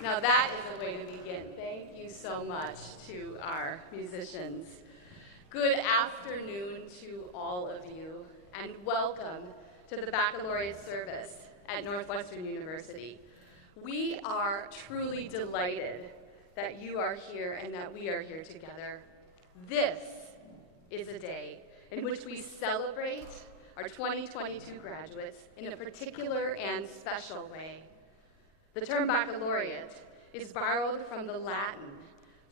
Now that is a way to begin. Thank you so much to our musicians. Good afternoon to all of you, and welcome to the Baccalaureate service at Northwestern University. We are truly delighted that you are here and that we are here together. This is a day in which we celebrate our 2022 graduates in a particular and special way. The term baccalaureate is borrowed from the Latin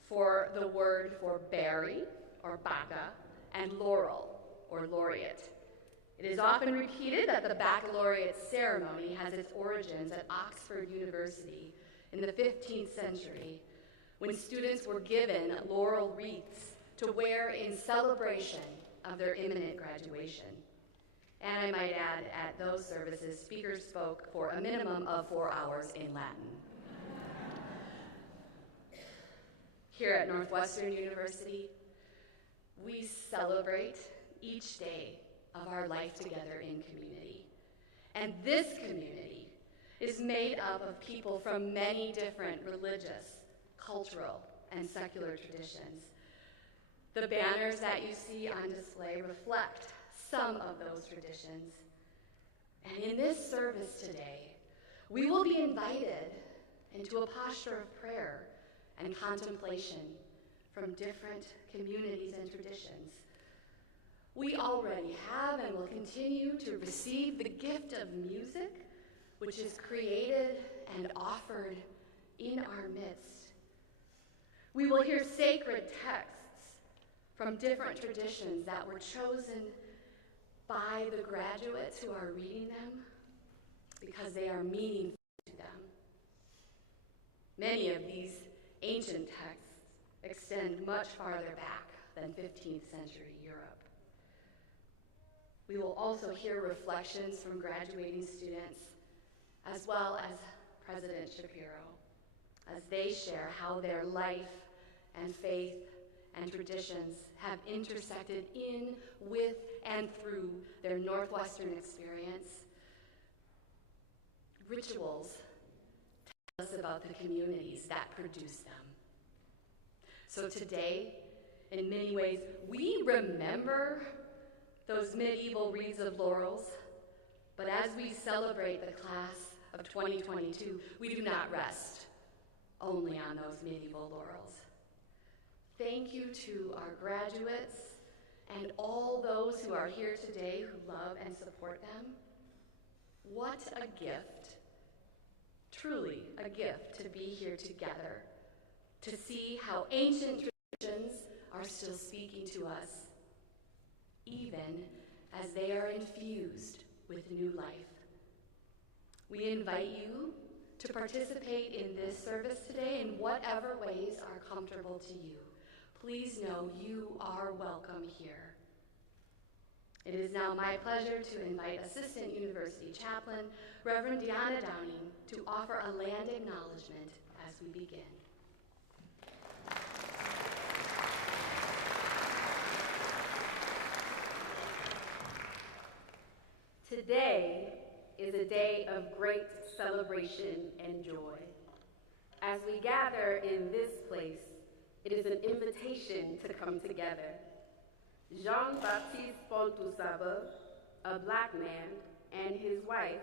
for the word for berry, or bacca, and laurel, or laureate. It is often repeated that the baccalaureate ceremony has its origins at Oxford University in the 15th century, when students were given laurel wreaths to wear in celebration of their imminent graduation. And I might add, at those services, speakers spoke for a minimum of 4 hours in Latin. Here at Northwestern University, we celebrate each day of our life together in community. And this community is made up of people from many different religious, cultural, and secular traditions. The banners that you see on display reflect some of those traditions. And in this service today, we will be invited into a posture of prayer and contemplation from different communities and traditions. We already have and will continue to receive the gift of music, which is created and offered in our midst. We will hear sacred texts from different traditions that were chosen by the graduates who are reading them because they are meaningful to them. Many of these ancient texts extend much farther back than 15th century Europe. We will also hear reflections from graduating students, as well as President Shapiro, as they share how their life and faith and traditions have intersected in, with, and through their Northwestern experience. Rituals tell us about the communities that produce them. So today, in many ways, we remember those medieval wreaths of laurels, but as we celebrate the class of 2022, we do not rest only on those medieval laurels. Thank you to our graduates and all those who are here today who love and support them. What a gift, truly a gift, to be here together, to see how ancient traditions are still speaking to us, even as they are infused with new life. We invite you to participate in this service today in whatever ways are comfortable to you. Please know you are welcome here. It is now my pleasure to invite Assistant University Chaplain, Reverend Deanna Downing, to offer a land acknowledgement as we begin. Today is a day of great celebration and joy. As we gather in this place, it is an invitation to come together. Jean-Baptiste Pontusaba, a Black man, and his wife,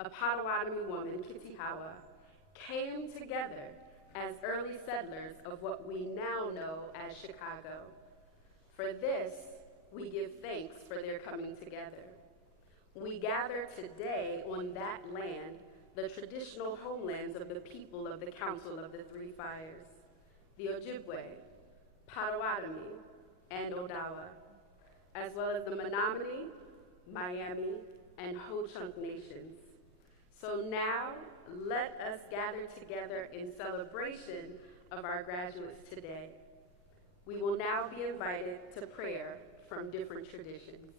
a Potawatomi woman, Kitty Hawa, came together as early settlers of what we now know as Chicago. For this, we give thanks for their coming together. We gather today on that land, the traditional homelands of the people of the Council of the Three Fires, the Ojibwe, Potawatomi, and Odawa, as well as the Menominee, Miami, and Ho-Chunk nations. So now, let us gather together in celebration of our graduates today. We will now be invited to prayer from different traditions.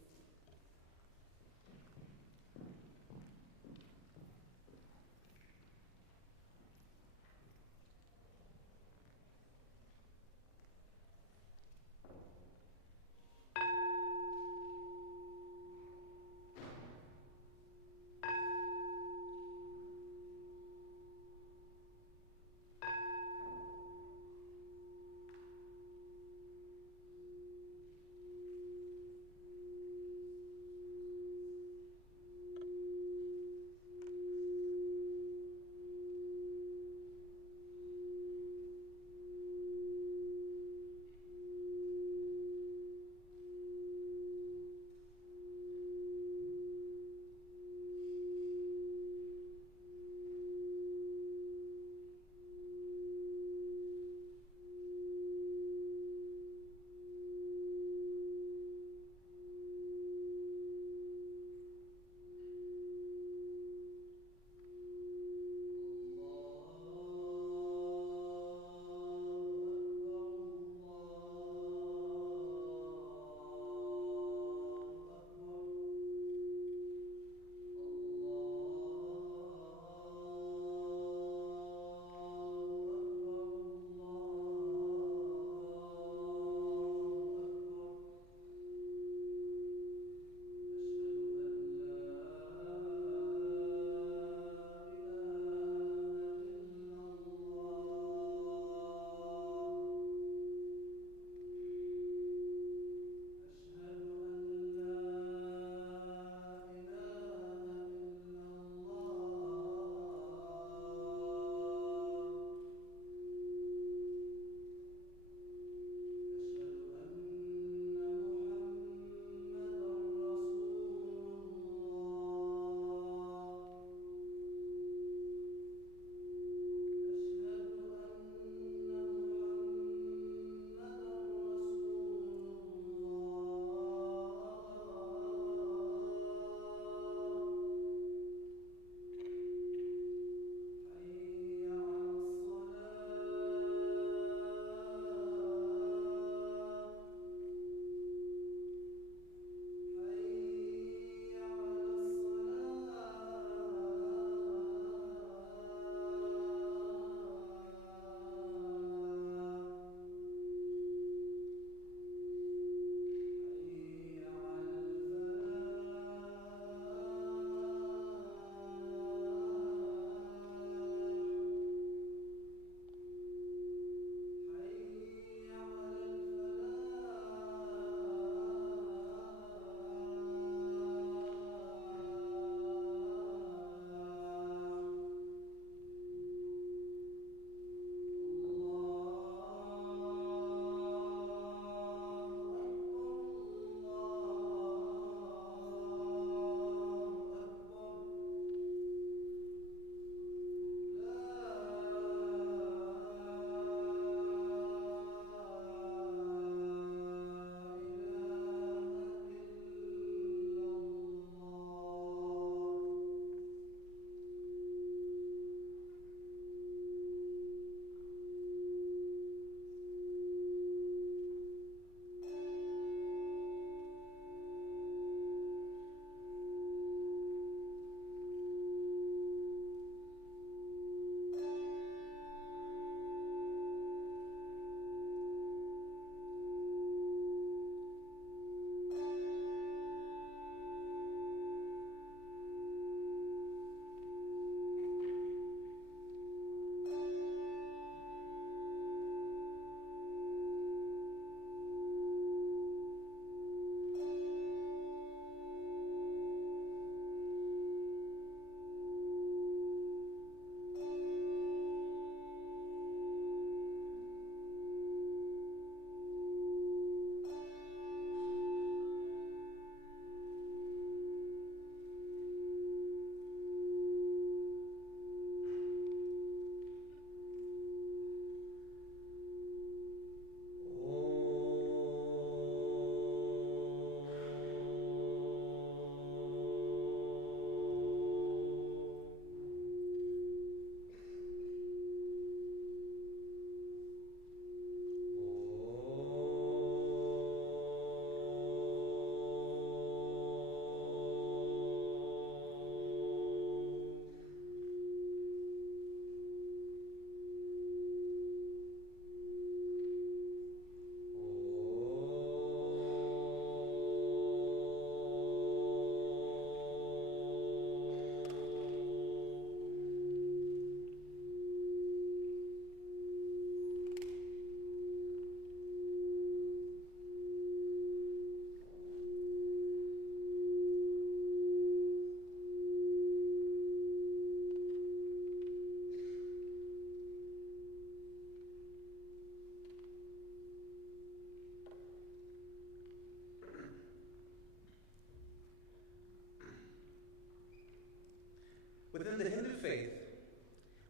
Within the Hindu faith,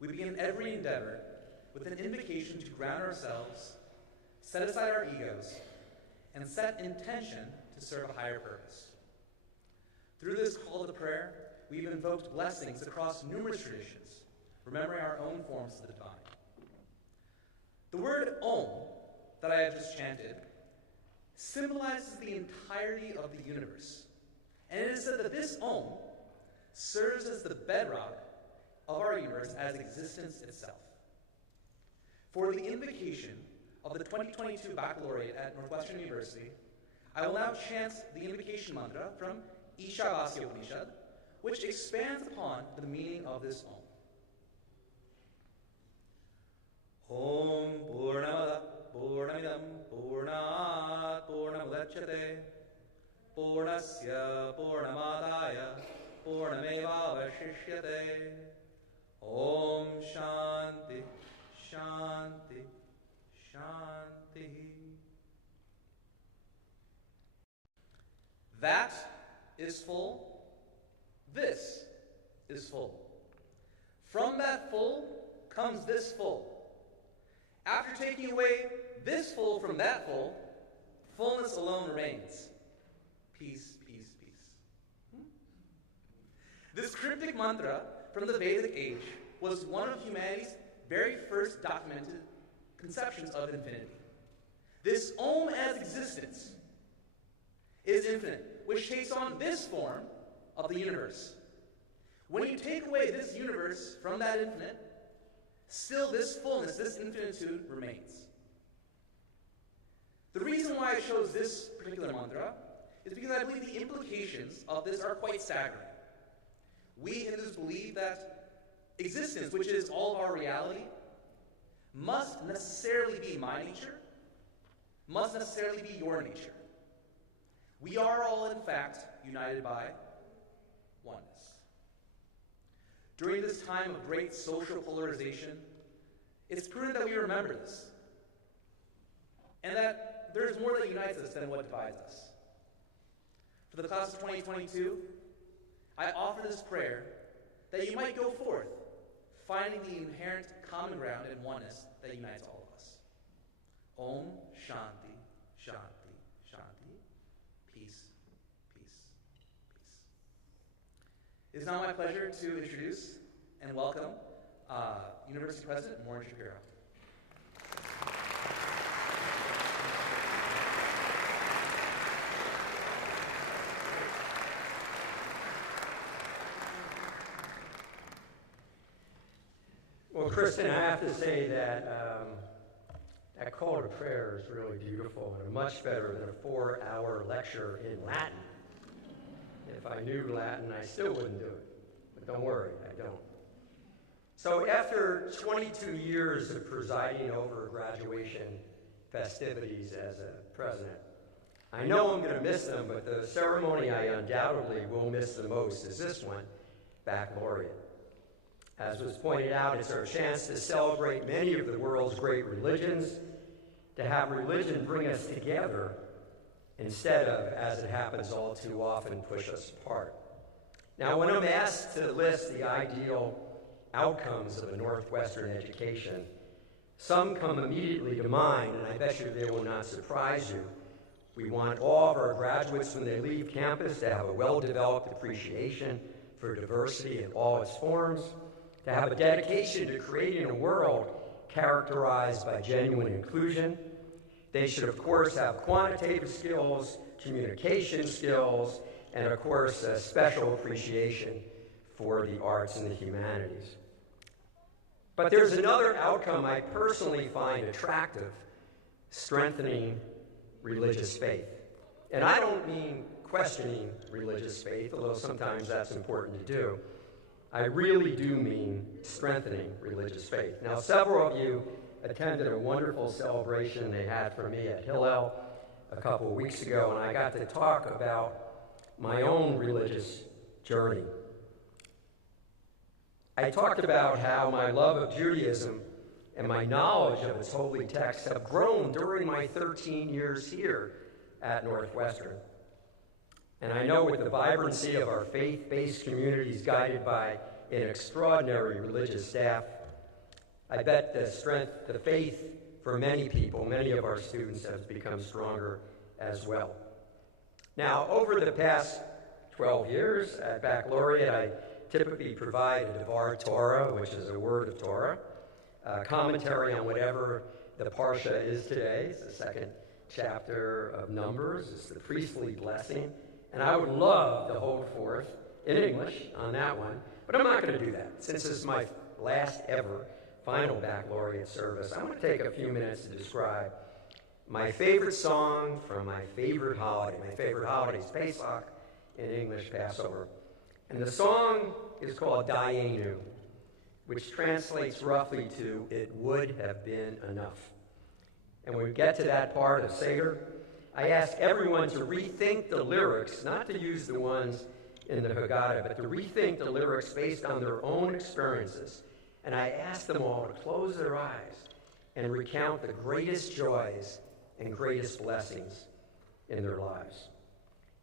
we begin every endeavor with an invocation to ground ourselves, set aside our egos, and set intention to serve a higher purpose. Through this call to prayer, we've invoked blessings across numerous traditions, remembering our own forms of the divine. The word Om that I have just chanted symbolizes the entirety of the universe, and it is said that this Om serves as the bedrock of our universe as existence itself. For the invocation of the 2022 Baccalaureate at Northwestern University, I will now chant the invocation mantra from Ishavasya Upanishad, which expands upon the meaning of this Om. Om Purnamada Purnamidam Purnat Purnamudachyate Purnasya Purnamadaya Purnamevavashishyate. Om Shanti Shanti Shanti. That is full. This is full. From that full comes this full. After taking away this full from that full, fullness alone remains. Peace, peace, peace. This cryptic mantra from the Vedic age was one of humanity's very first documented conceptions of infinity. This Om as existence is infinite, which takes on this form of the universe. When you take away this universe from that infinite, still this fullness, this infinitude remains. The reason why I chose this particular mantra is because I believe the implications of this are quite staggering. We Hindus believe that existence, which is all of our reality, must necessarily be my nature, must necessarily be your nature. We are all, in fact, united by oneness. During this time of great social polarization, it's prudent that we remember this, and that there's more that unites us than what divides us. For the class of 2022, I offer this prayer that you might go forth, finding the inherent common ground and oneness that unites all of us. Om Shanti Shanti Shanti. Peace, peace, peace. It is now my pleasure to introduce and welcome University President Maureen Shapiro. Well, Kristen, I have to say that that call to prayer is really beautiful and much better than a 4-hour lecture in Latin. If I knew Latin, I still wouldn't do it. But don't worry, I don't. So after 22 years of presiding over graduation festivities as a president, I know I'm going to miss them, but the ceremony I undoubtedly will miss the most is this one, Baccalaureate. As was pointed out, it's our chance to celebrate many of the world's great religions, to have religion bring us together instead of, as it happens all too often, push us apart. Now, when I'm asked to list the ideal outcomes of a Northwestern education, some come immediately to mind, and I bet you they will not surprise you. We want all of our graduates, when they leave campus, to have a well-developed appreciation for diversity in all its forms, to have a dedication to creating a world characterized by genuine inclusion. They should, of course, have quantitative skills, communication skills, and, of course, a special appreciation for the arts and the humanities. But there's another outcome I personally find attractive: strengthening religious faith. And I don't mean questioning religious faith, although sometimes that's important to do. I really do mean strengthening religious faith. Now, several of you attended a wonderful celebration they had for me at Hillel a couple of weeks ago, and I got to talk about my own religious journey. I talked about how my love of Judaism and my knowledge of its holy texts have grown during my 13 years here at Northwestern. And I know with the vibrancy of our faith-based communities guided by an extraordinary religious staff. I bet the faith for many people, many of our students, has become stronger as well. Now, over the past 12 years at Baccalaureate, I typically provide a Devar Torah, which is a word of Torah, commentary on whatever the Parsha is today. It's the second chapter of Numbers. It's the priestly blessing. And I would love to hold forth in English on that one, but I'm not going to do that. Since it's my last ever final baccalaureate service, I want to take a few minutes to describe my favorite song from my favorite holiday. My favorite holiday is Pesach, in English, Passover. And the song is called Dayenu, which translates roughly to "It would have been enough." And when we get to that part of Seder, I ask everyone to rethink the lyrics, not to use the ones in the Haggadah, but to rethink the lyrics based on their own experiences. And I ask them all to close their eyes and recount the greatest joys and greatest blessings in their lives.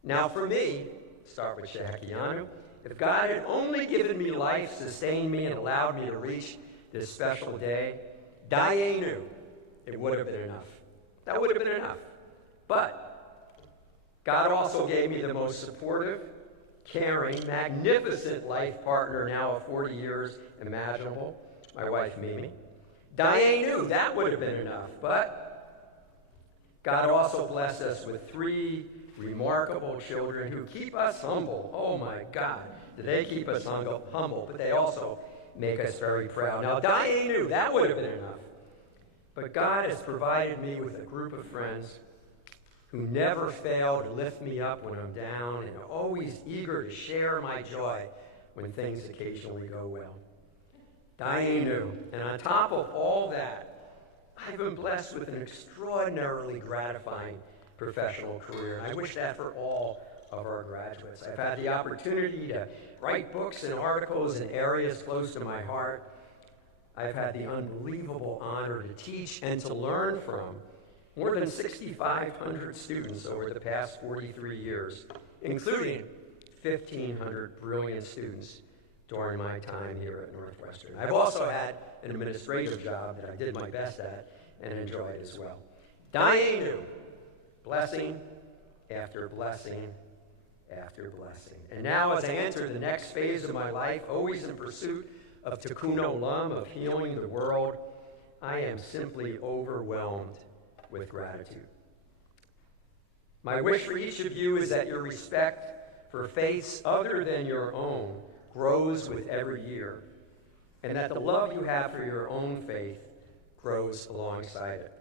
Now for me, start with Shehekianu, if God had only given me life, sustained me, and allowed me to reach this special day, Dayenu, it would have been enough. That would have been enough. But God also gave me the most supportive, caring, magnificent life partner now of 40 years imaginable, my wife Mimi. Dayenu, that would have been enough. But God also blessed us with 3 remarkable children who keep us humble. Oh my God, do they keep us humble, but they also make us very proud. Now, Dayenu, that would have been enough. But God has provided me with a group of friends who never fail to lift me up when I'm down and are always eager to share my joy when things occasionally go well. Dayenu. And on top of all that, I've been blessed with an extraordinarily gratifying professional career. And I wish that for all of our graduates. I've had the opportunity to write books and articles in areas close to my heart. I've had the unbelievable honor to teach and to learn from more than 6,500 students over the past 43 years, including 1,500 brilliant students during my time here at Northwestern. I've also had an administrative job that I did my best at and enjoyed as well. Dayenu, blessing after blessing after blessing. And now as I enter the next phase of my life, always in pursuit of tikkun olam, of healing the world, I am simply overwhelmed with gratitude. My wish for each of you is that your respect for faiths other than your own grows with every year, and that the love you have for your own faith grows alongside it.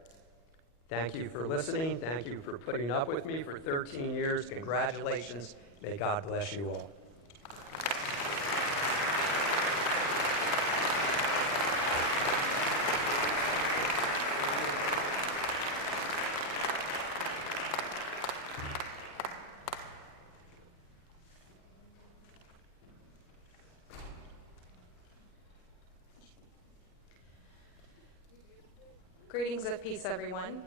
Thank you for listening. Thank you for putting up with me for 13 years. Congratulations. May God bless you all. Greetings of peace, everyone.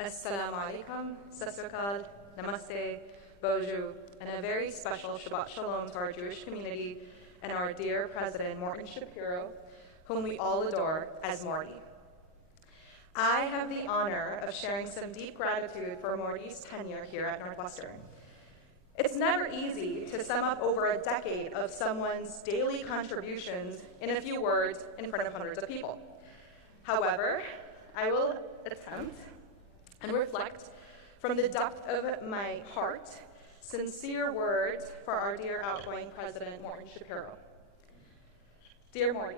Assalamu alaikum, sasrikal, namaste, bonjour, and a very special Shabbat Shalom to our Jewish community and our dear President Morton Shapiro, whom we all adore as Morty. I have the honor of sharing some deep gratitude for Morty's tenure here at Northwestern. It's never easy to sum up over a decade of someone's daily contributions in a few words in front of hundreds of people. However, I will attempt and reflect from the depth of my heart sincere words for our dear outgoing President Morton Shapiro. Dear Morty,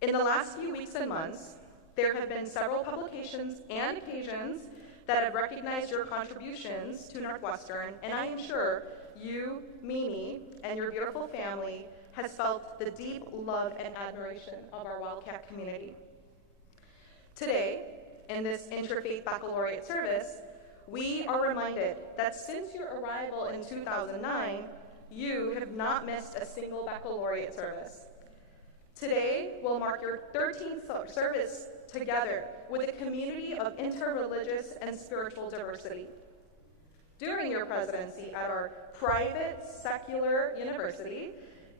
in the last few weeks and months, there have been several publications and occasions that have recognized your contributions to Northwestern, and I am sure you, Mimi, and your beautiful family has felt the deep love and admiration of our Wildcat community. Today, in this Interfaith Baccalaureate service, we are reminded that since your arrival in 2009, you have not missed a single baccalaureate service. Today will mark your 13th service together with a community of interreligious and spiritual diversity. During your presidency at our private secular university,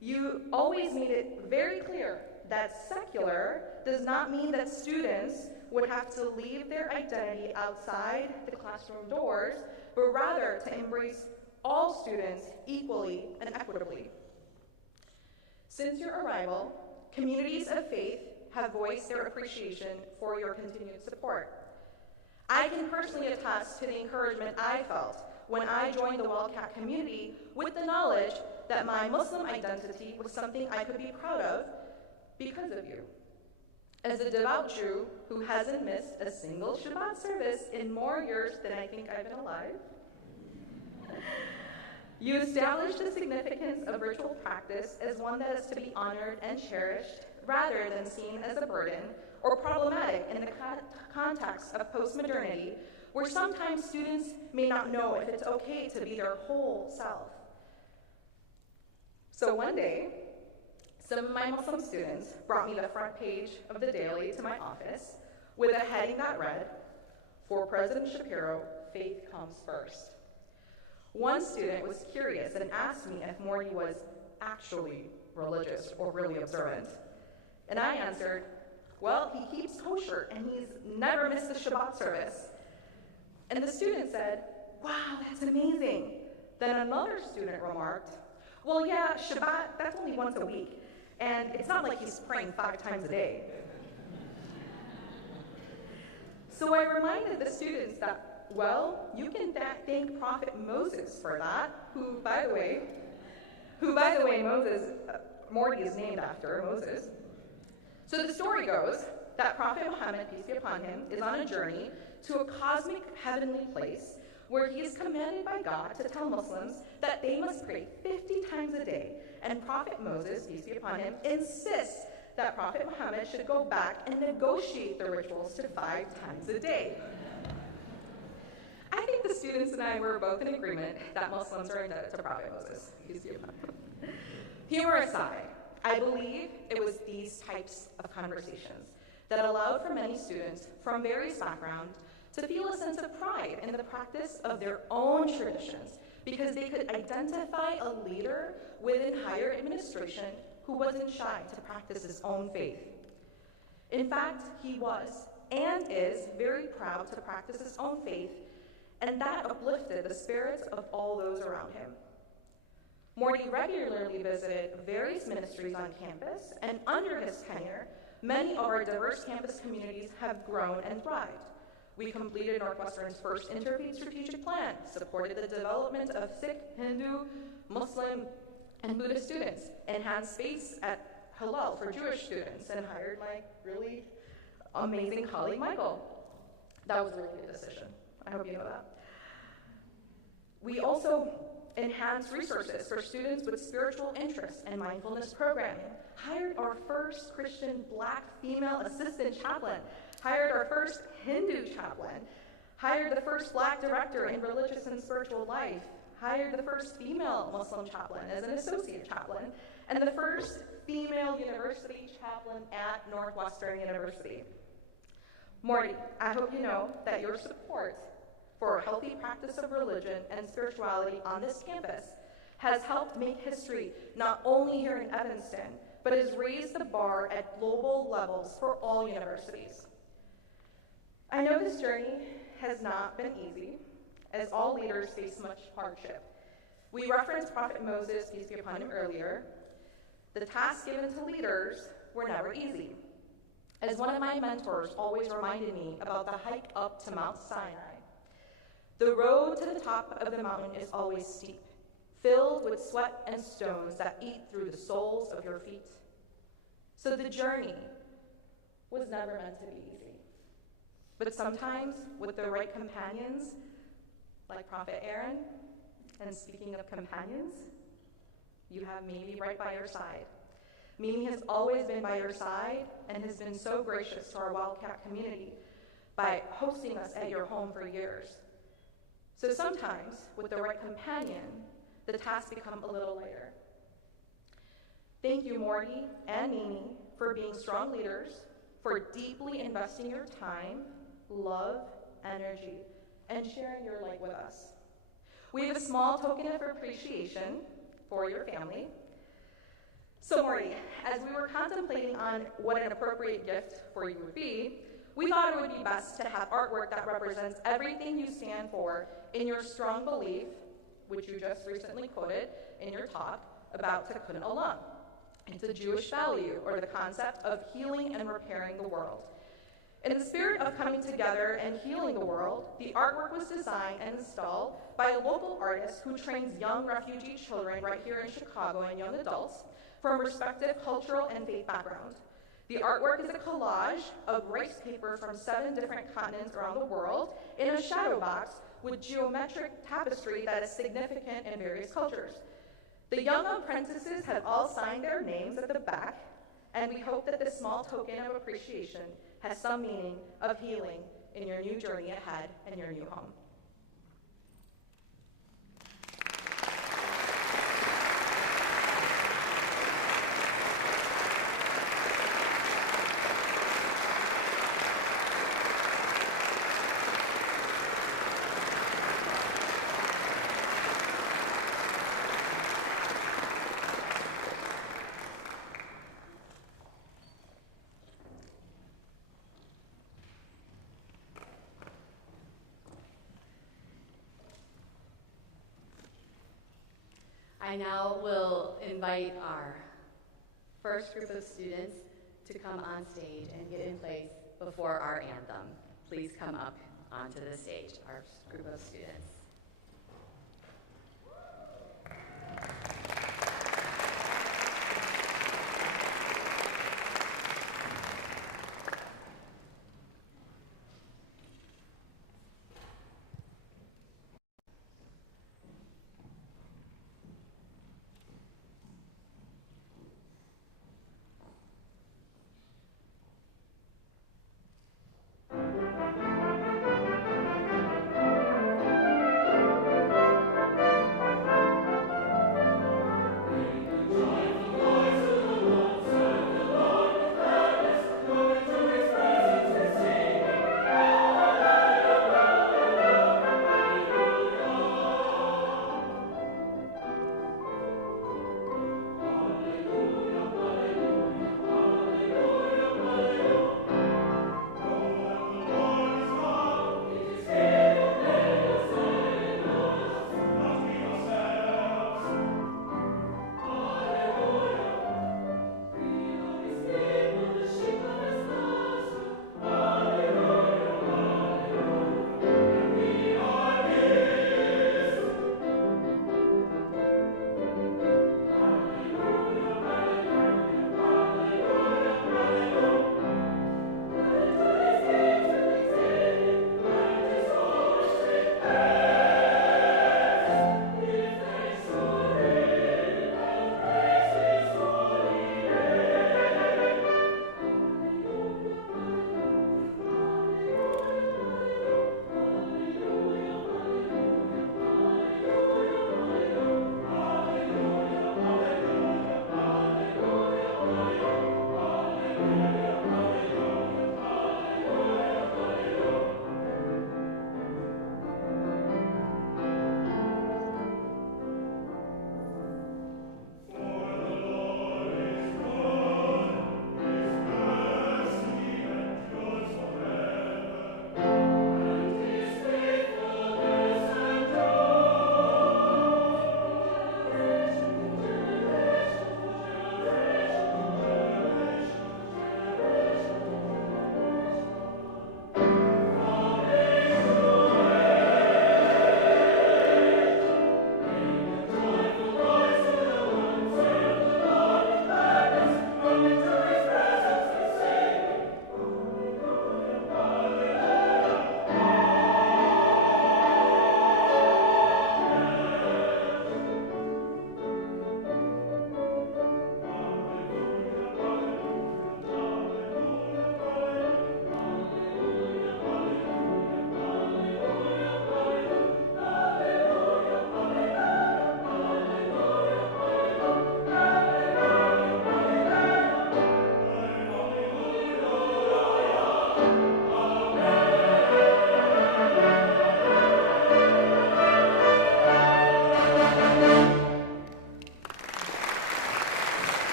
you always made it very clear that secular does not mean that students would have to leave their identity outside the classroom doors, but rather to embrace all students equally and equitably. Since your arrival, communities of faith have voiced their appreciation for your continued support. I can personally attest to the encouragement I felt when I joined the Wildcat community with the knowledge that my Muslim identity was something I could be proud of because of you. As a devout Jew who hasn't missed a single Shabbat service in more years than I think I've been alive, you established the significance of ritual practice as one that is to be honored and cherished rather than seen as a burden or problematic in the context of postmodernity, where sometimes students may not know if it's okay to be their whole self. So one day, some of my Muslim students brought me the front page of the Daily to my office with a heading that read, "For President Shapiro, faith comes first." One student was curious and asked me if Morty was actually religious or really observant. And I answered, well, he keeps kosher and he's never missed a Shabbat service. And the student said, wow, that's amazing. Then another student remarked, well, yeah, Shabbat, that's only once a week. And it's not like he's praying 5 times a day. So I reminded the students that, well, you can thank Prophet Moses for that, who, by the way, Morty is named after Moses. So the story goes that Prophet Muhammad, peace be upon him, is on a journey to a cosmic heavenly place where he is commanded by God to tell Muslims that they must pray 50 times a day. And Prophet Moses, peace be upon him, insists that Prophet Muhammad should go back and negotiate the rituals to 5 times a day. I think the students and I were both in agreement that Muslims are indebted to Prophet Moses. Peace be upon him. Humor aside, I believe it was these types of conversations that allowed for many students from various backgrounds to feel a sense of pride in the practice of their own traditions because they could identify a leader within higher administration who wasn't shy to practice his own faith. In fact, he was and is very proud to practice his own faith, and that uplifted the spirits of all those around him. Morty regularly visited various ministries on campus, and under his tenure, many of our diverse campus communities have grown and thrived. We completed Northwestern's first interfaith strategic plan, supported the development of Sikh, Hindu, Muslim, and Buddhist students, enhanced space at Hillel for Jewish students, and hired my really amazing colleague, Michael. That was a really good decision. I hope you know that. We also enhanced resources for students with spiritual interests and mindfulness programming, hired our first Christian Black female assistant chaplain, hired our first Hindu chaplain, hired the first Black director in religious and spiritual life, hired the first female Muslim chaplain as an associate chaplain, and the first female university chaplain at Northwestern University. Morty, I hope you know that your support for a healthy practice of religion and spirituality on this campus has helped make history not only here in Evanston, but has raised the bar at global levels for all universities. I know this journey has not been easy, as all leaders face much hardship. We referenced Prophet Moses, peace be upon him, earlier. The tasks given to leaders were never easy. As one of my mentors always reminded me about the hike up to Mount Sinai, the road to the top of the mountain is always steep, filled with sweat and stones that eat through the soles of your feet. So the journey was never meant to be easy. But sometimes, with the right companions, like Prophet Aaron, and speaking of companions, you have Mimi right by your side. Mimi has always been by your side and has been so gracious to our Wildcat community by hosting us at your home for years. So sometimes, with the right companion, the tasks become a little lighter. Thank you, Morty and Mimi, for being strong leaders, for deeply investing your time, love, energy, and sharing your light with us. We have a small token of appreciation for your family. So Morty, as we were contemplating on what an appropriate gift for you would be, we thought it would be best to have artwork that represents everything you stand for in your strong belief, which you just recently quoted in your talk about Tikkun Olam. It's a Jewish value, or the concept of healing and repairing the world. In the spirit of coming together and healing the world, the artwork was designed and installed by a local artist who trains young refugee children right here in Chicago and young adults from respective cultural and faith backgrounds. The artwork is a collage of rice paper from 7 different continents around the world in a shadow box with geometric tapestry that is significant in various cultures. The young apprentices have all signed their names at the back, and we hope that this small token of appreciation has some meaning of healing in your new journey ahead and your new home. I now will invite our first group of students to come on stage and get in place before our anthem. Please come up onto the stage, our group of students.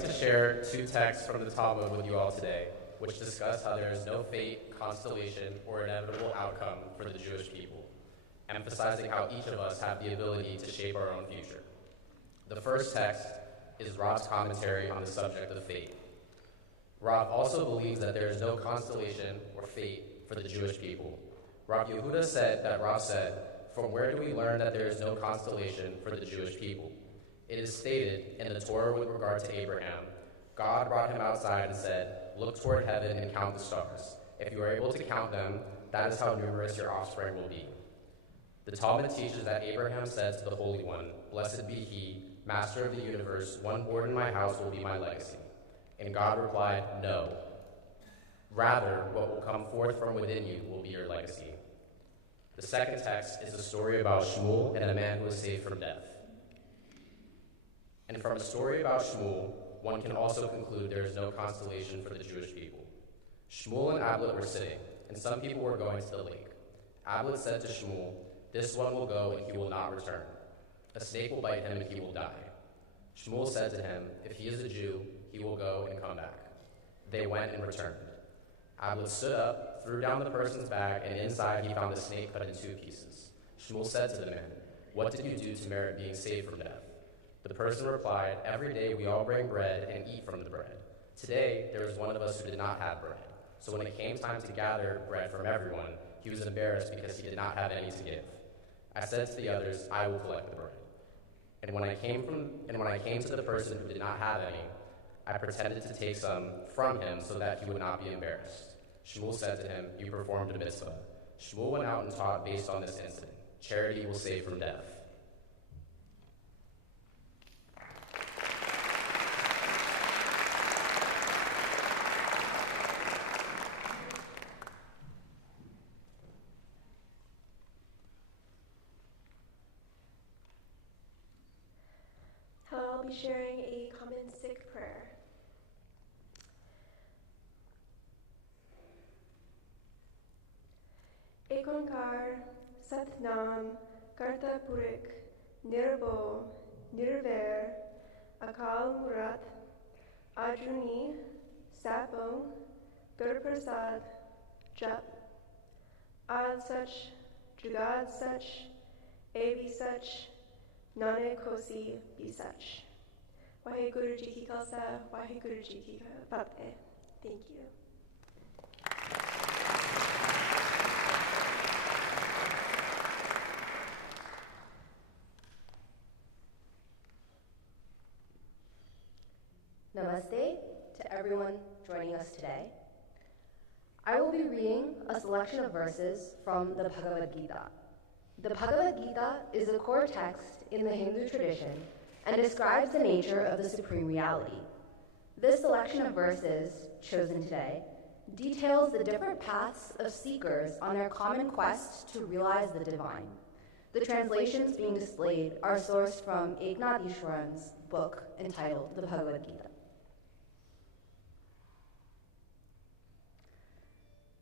like to share two texts from the Talmud with you all today, which discuss how there is no fate, constellation, or inevitable outcome for the Jewish people, emphasizing how each of us have the ability to shape our own future. The first text is Rav's commentary on the subject of fate. Rav also believes that there is no constellation or fate for the Jewish people. Rav Yehuda said that Rav said, "From where do we learn that there is no constellation for the Jewish people? It is stated in the Torah with regard to Abraham, God brought him outside and said, 'Look toward heaven and count the stars. If you are able to count them, that is how numerous your offspring will be.'" The Talmud teaches that Abraham said to the Holy One, "Blessed be he, Master of the universe, one born in my house will be my legacy." And God replied, "No. Rather, what will come forth from within you will be your legacy." The second text is the story about Shmuel and a man who was saved from death. And from a story about Shmuel, one can also conclude there is no consolation for the Jewish people. Shmuel and Ablet were sitting, and some people were going to the lake. Ablet said to Shmuel, "This one will go and he will not return. A snake will bite him and he will die." Shmuel said to him, "If he is a Jew, he will go and come back." They went and returned. Ablet stood up, threw down the person's bag, and inside he found the snake cut in two pieces. Shmuel said to the man, "What did you do to merit being saved from death?" The person replied, "Every day we all bring bread and eat from the bread. Today there was one of us who did not have bread. So when it came time to gather bread from everyone, he was embarrassed because he did not have any to give. I said to the others, 'I will collect the bread.' And when I came to the person who did not have any, I pretended to take some from him so that he would not be embarrassed." Shmuel said to him, "You performed a mitzvah." Shmuel went out and taught based on this incident. Charity will save from death. I'll be sharing a common sick prayer. Ekonkar Satnam Karta Purik Nirbo Nirver Akal Murat Ajuni Sapong Gurprasad Jap Ad Sach Jugad Sach Avi Sach Nane Kosi Bisach. Waheguru Ji Ki Khalsa, Waheguru Ji Ki Fateh. Thank you. Namaste to everyone joining us today. I will be reading a selection of verses from the Bhagavad Gita. The Bhagavad Gita is a core text in the Hindu tradition and describes the nature of the supreme reality. This selection of verses, chosen today, details the different paths of seekers on their common quest to realize the divine. The translations being displayed are sourced from Eknath Easwaran's book entitled The Bhagavad Gita.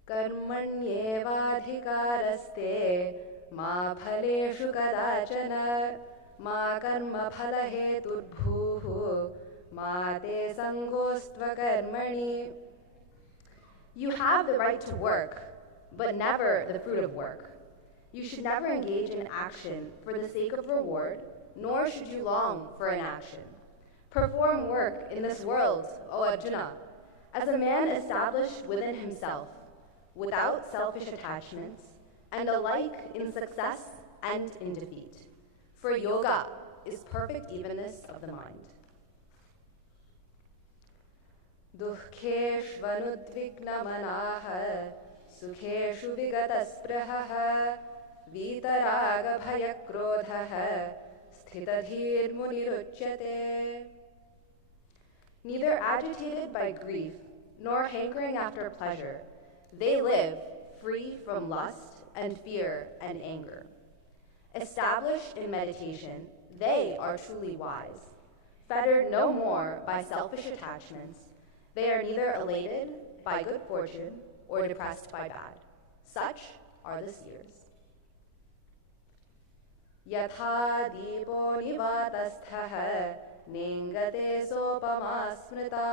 Karmanyevadhikaraste ma phaleshu kadachana ma karma phalaheturbhuhu ma te sangostva karmani. You have the right to work, but never the fruit of work. You should never engage in action for the sake of reward, nor should you long for an action. Perform work in this world, O Arjuna, as a man established within himself, without selfish attachments, and alike in success and in defeat. For yoga is perfect evenness of the mind. Dukheshvanudvignamanaha sukheshu vigatasprahaha vitaraga bhayakrodhaha sthitadhir muniruchyate. Neither agitated by grief nor hankering after pleasure, they live free from lust and fear and anger. Established in meditation, they are truly wise. Fettered no more by selfish attachments, they are neither elated by good fortune or depressed by bad. Such are the seers. Yatha deepo nivatasthaha नेङ्गते सोपमा स्मृता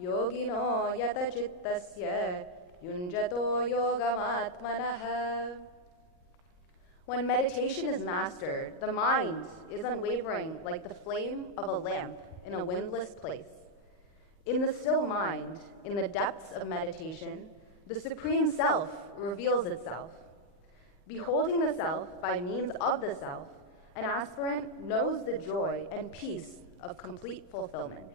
योगिनो यतचित्तस्य युञ्जतो yogamatmanah. When meditation is mastered, the mind is unwavering like the flame of a lamp in a windless place. In the still mind, in the depths of meditation, the Supreme Self reveals itself. Beholding the self by means of the self, an aspirant knows the joy and peace of complete fulfillment.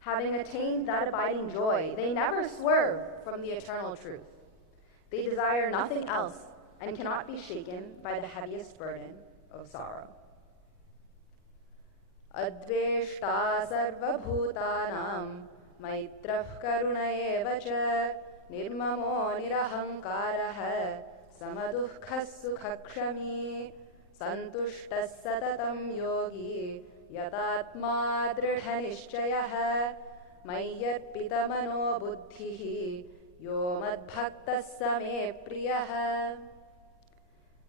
Having attained that abiding joy, they never swerve from the eternal truth. They desire nothing else and cannot be shaken by the heaviest burden of sorrow. Adveshta sarvabhutanam maitrah karuna eva cha nirmamo nirahankarah samadukhas sukhakshami santushtas satatam yogi yatatma dridhanishchayah mayyarpitamano buddhihi yo madbhaktas same priyah.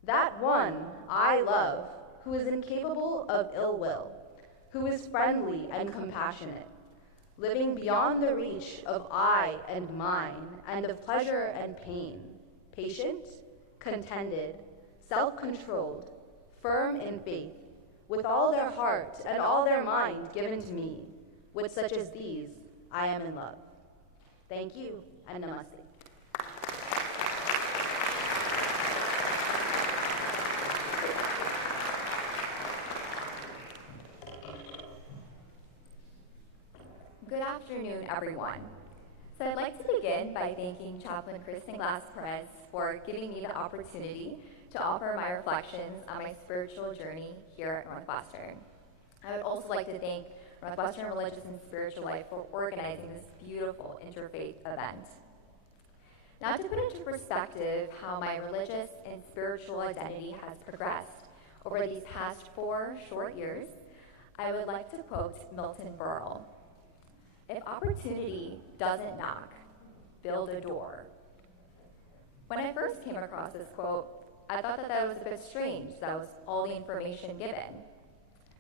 That one I love, who is incapable of ill will, who is friendly and compassionate, living beyond the reach of I and mine, and of pleasure and pain, patient, contented, self-controlled, firm in faith, with all their heart and all their mind given to me. With such as these, I am in love. Thank you, and namaste. Good afternoon, everyone. So I'd like to begin by thanking Chaplain Kristen Glass-Perez for giving me the opportunity to offer my reflections on my spiritual journey here at Northwestern. I would also like to thank Northwestern Religious and Spiritual Life for organizing this beautiful interfaith event. Now, to put into perspective how my religious and spiritual identity has progressed over these past 4 short years, I would like to quote Milton Berle. If opportunity doesn't knock, build a door. When I first came across this quote, I thought that was a bit strange. That was all the information given.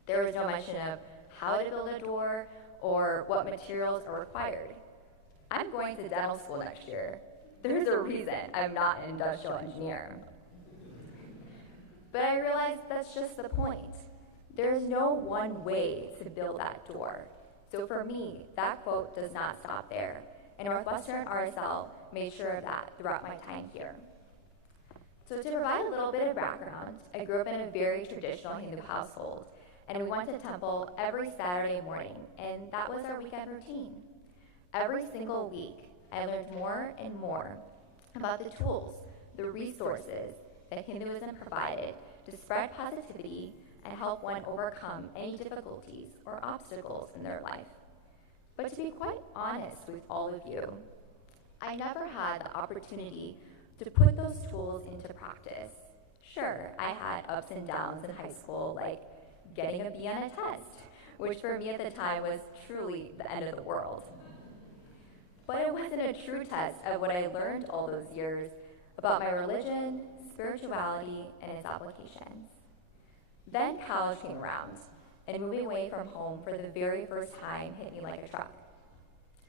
There was no mention of how to build a door or what materials are required. I'm going to dental school next year. There's a reason I'm not an industrial engineer. But I realized that's just the point. There's no one way to build that door. So for me, that quote does not stop there, and Northwestern RSL made sure of that throughout my time here. So to provide a little bit of background, I grew up in a very traditional Hindu household, and we went to temple every Saturday morning, and that was our weekend routine. Every single week, I learned more and more about the tools, the resources that Hinduism provided to spread positivity and help one overcome any difficulties or obstacles in their life. But to be quite honest with all of you, I never had the opportunity to put those tools into practice. Sure, I had ups and downs in high school, like getting a B on a test, which for me at the time was truly the end of the world. But it wasn't a true test of what I learned all those years about my religion, spirituality, and its applications. Then college came around, and moving away from home for the very first time hit me like a truck.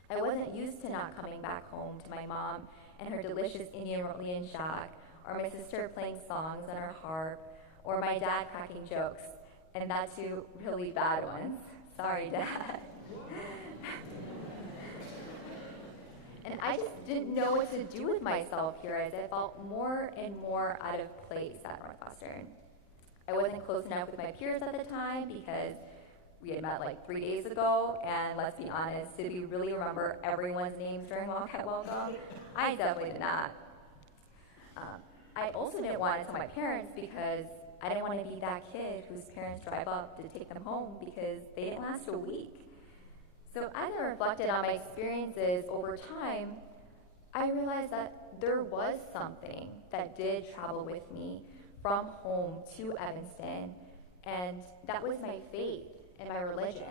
I wasn't used to not coming back home to my mom and her delicious Indian roti and shack, or my sister playing songs on her harp, or my dad cracking jokes, and that too, really bad ones. Sorry, Dad. And I just didn't know what to do with myself here, as I felt more and more out of place at Northwestern. I wasn't close enough with my peers at the time because we had met like 3 days ago, and let's be honest, did we really remember everyone's names during Walk at Welcome? I definitely did not. I also didn't want to tell my parents because I didn't want to be that kid whose parents drive up to take them home because they didn't last a week. So as I reflected on my experiences over time, I realized that there was something that did travel with me from home to Evanston, and that was my faith and my religion.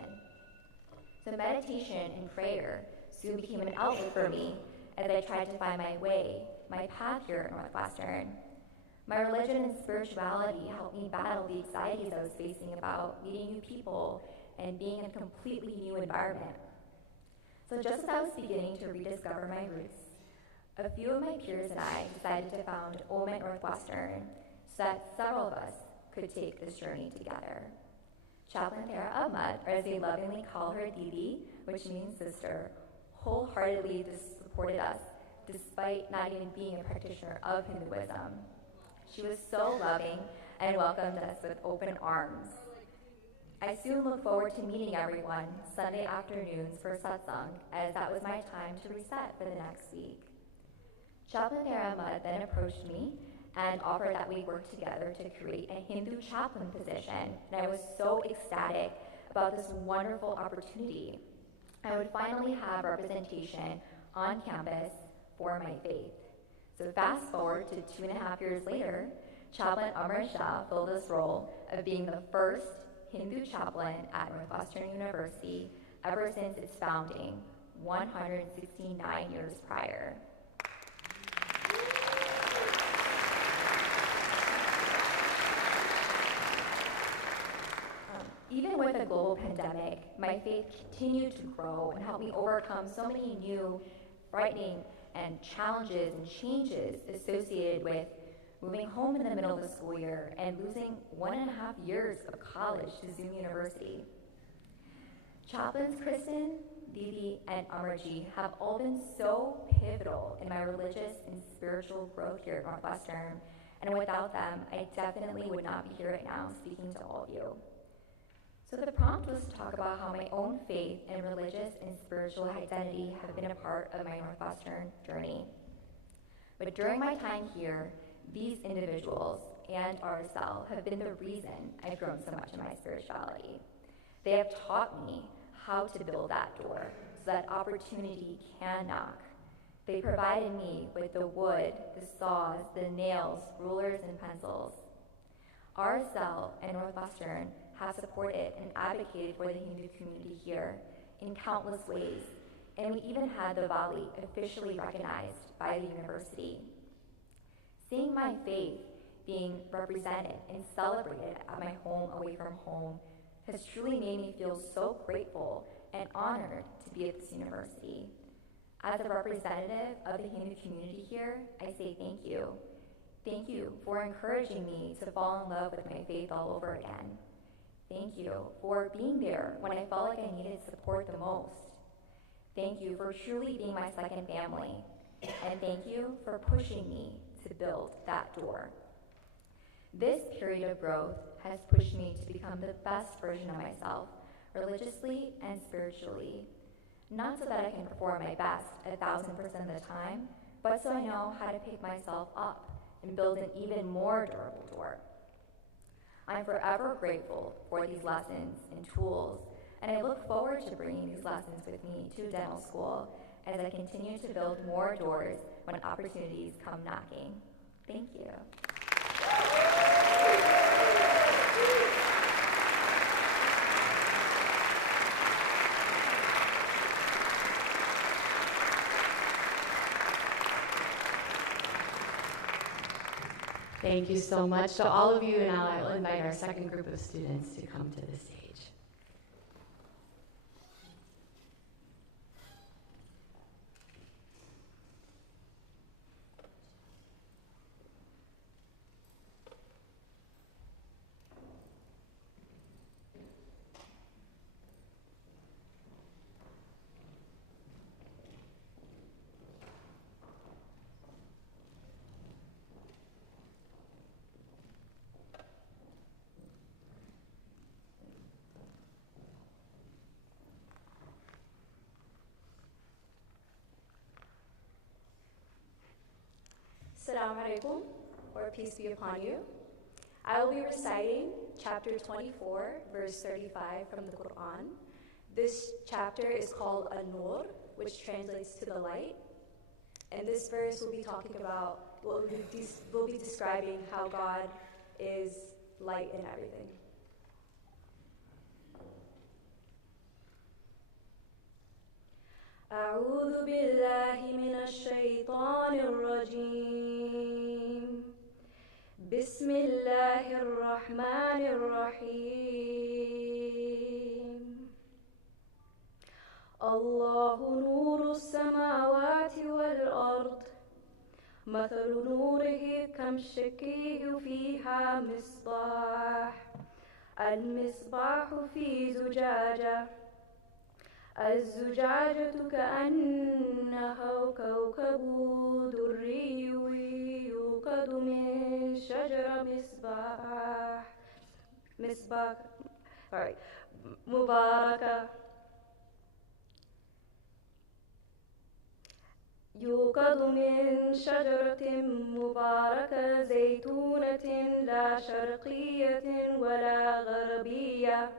So meditation and prayer soon became an outlet for me as I tried to find my way, my path here at Northwestern. My religion and spirituality helped me battle the anxieties I was facing about meeting new people and being in a completely new environment. So just as I was beginning to rediscover my roots, a few of my peers and I decided to found OME at Northwestern so that several of us could take this journey together. Chaplain Tara Ahmad, or as they lovingly call her Didi, which means sister, wholeheartedly supported us despite not even being a practitioner of Hinduism. She was so loving and welcomed us with open arms. I soon look forward to meeting everyone Sunday afternoons for satsang, as that was my time to reset for the next week. Chaplain Tara Ahmad then approached me and offered that we work together to create a Hindu chaplain position, and I was so ecstatic about this wonderful opportunity. I would finally have representation on campus for my faith. So fast forward to 2.5 years later, Chaplain Amar Shah filled this role of being the first Hindu chaplain at Northwestern University ever since its founding, 169 years prior. Even with a global pandemic, my faith continued to grow and helped me overcome so many new, frightening, and challenges and changes associated with moving home in the middle of the school year and losing 1.5 years of college to Zoom University. Chaplains Kristen, Didi, and Amarji have all been so pivotal in my religious and spiritual growth here at Northwestern, and without them, I definitely would not be here right now speaking to all of you. So the prompt was to talk about how my own faith and religious and spiritual identity have been a part of my Northwestern journey. But during my time here, these individuals and RSL have been the reason I've grown so much in my spirituality. They have taught me how to build that door so that opportunity can knock. They provided me with the wood, the saws, the nails, rulers, and pencils. RSL and Northwestern have supported and advocated for the Hindu community here in countless ways, and we even had the Valley officially recognized by the university. Seeing my faith being represented and celebrated at my home away from home has truly made me feel so grateful and honored to be at this university. As a representative of the Hindu community here, I say thank you. Thank you for encouraging me to fall in love with my faith all over again. Thank you for being there when I felt like I needed support the most. Thank you for truly being my second family. And thank you for pushing me to build that door. This period of growth has pushed me to become the best version of myself, religiously and spiritually. Not so that I can perform my best 1,000% of the time, but so I know how to pick myself up and build an even more durable door. I'm forever grateful for these lessons and tools, and I look forward to bringing these lessons with me to dental school as I continue to build more doors when opportunities come knocking. Thank you. Thank you so much to all of you, and now I will invite our second group of students to come to the stage. Assalamu alaikum, or peace be upon you. I will be reciting chapter 24, verse 35 from the Quran. This chapter is called An-Nur, which translates to the light. And this verse will be talking about, will be describing how God is light in everything. أعوذ بالله من الشيطان الرجيم بسم الله الرحمن الرحيم الله نور السماوات والأرض مثل نوره كمشكيه فيها مصباح المصباح في زجاجة الزجاجة كأنها كوكب دري يوقد من شجرة مباركة يوقد من شجرة مباركة زيتونة لا شرقية ولا غربية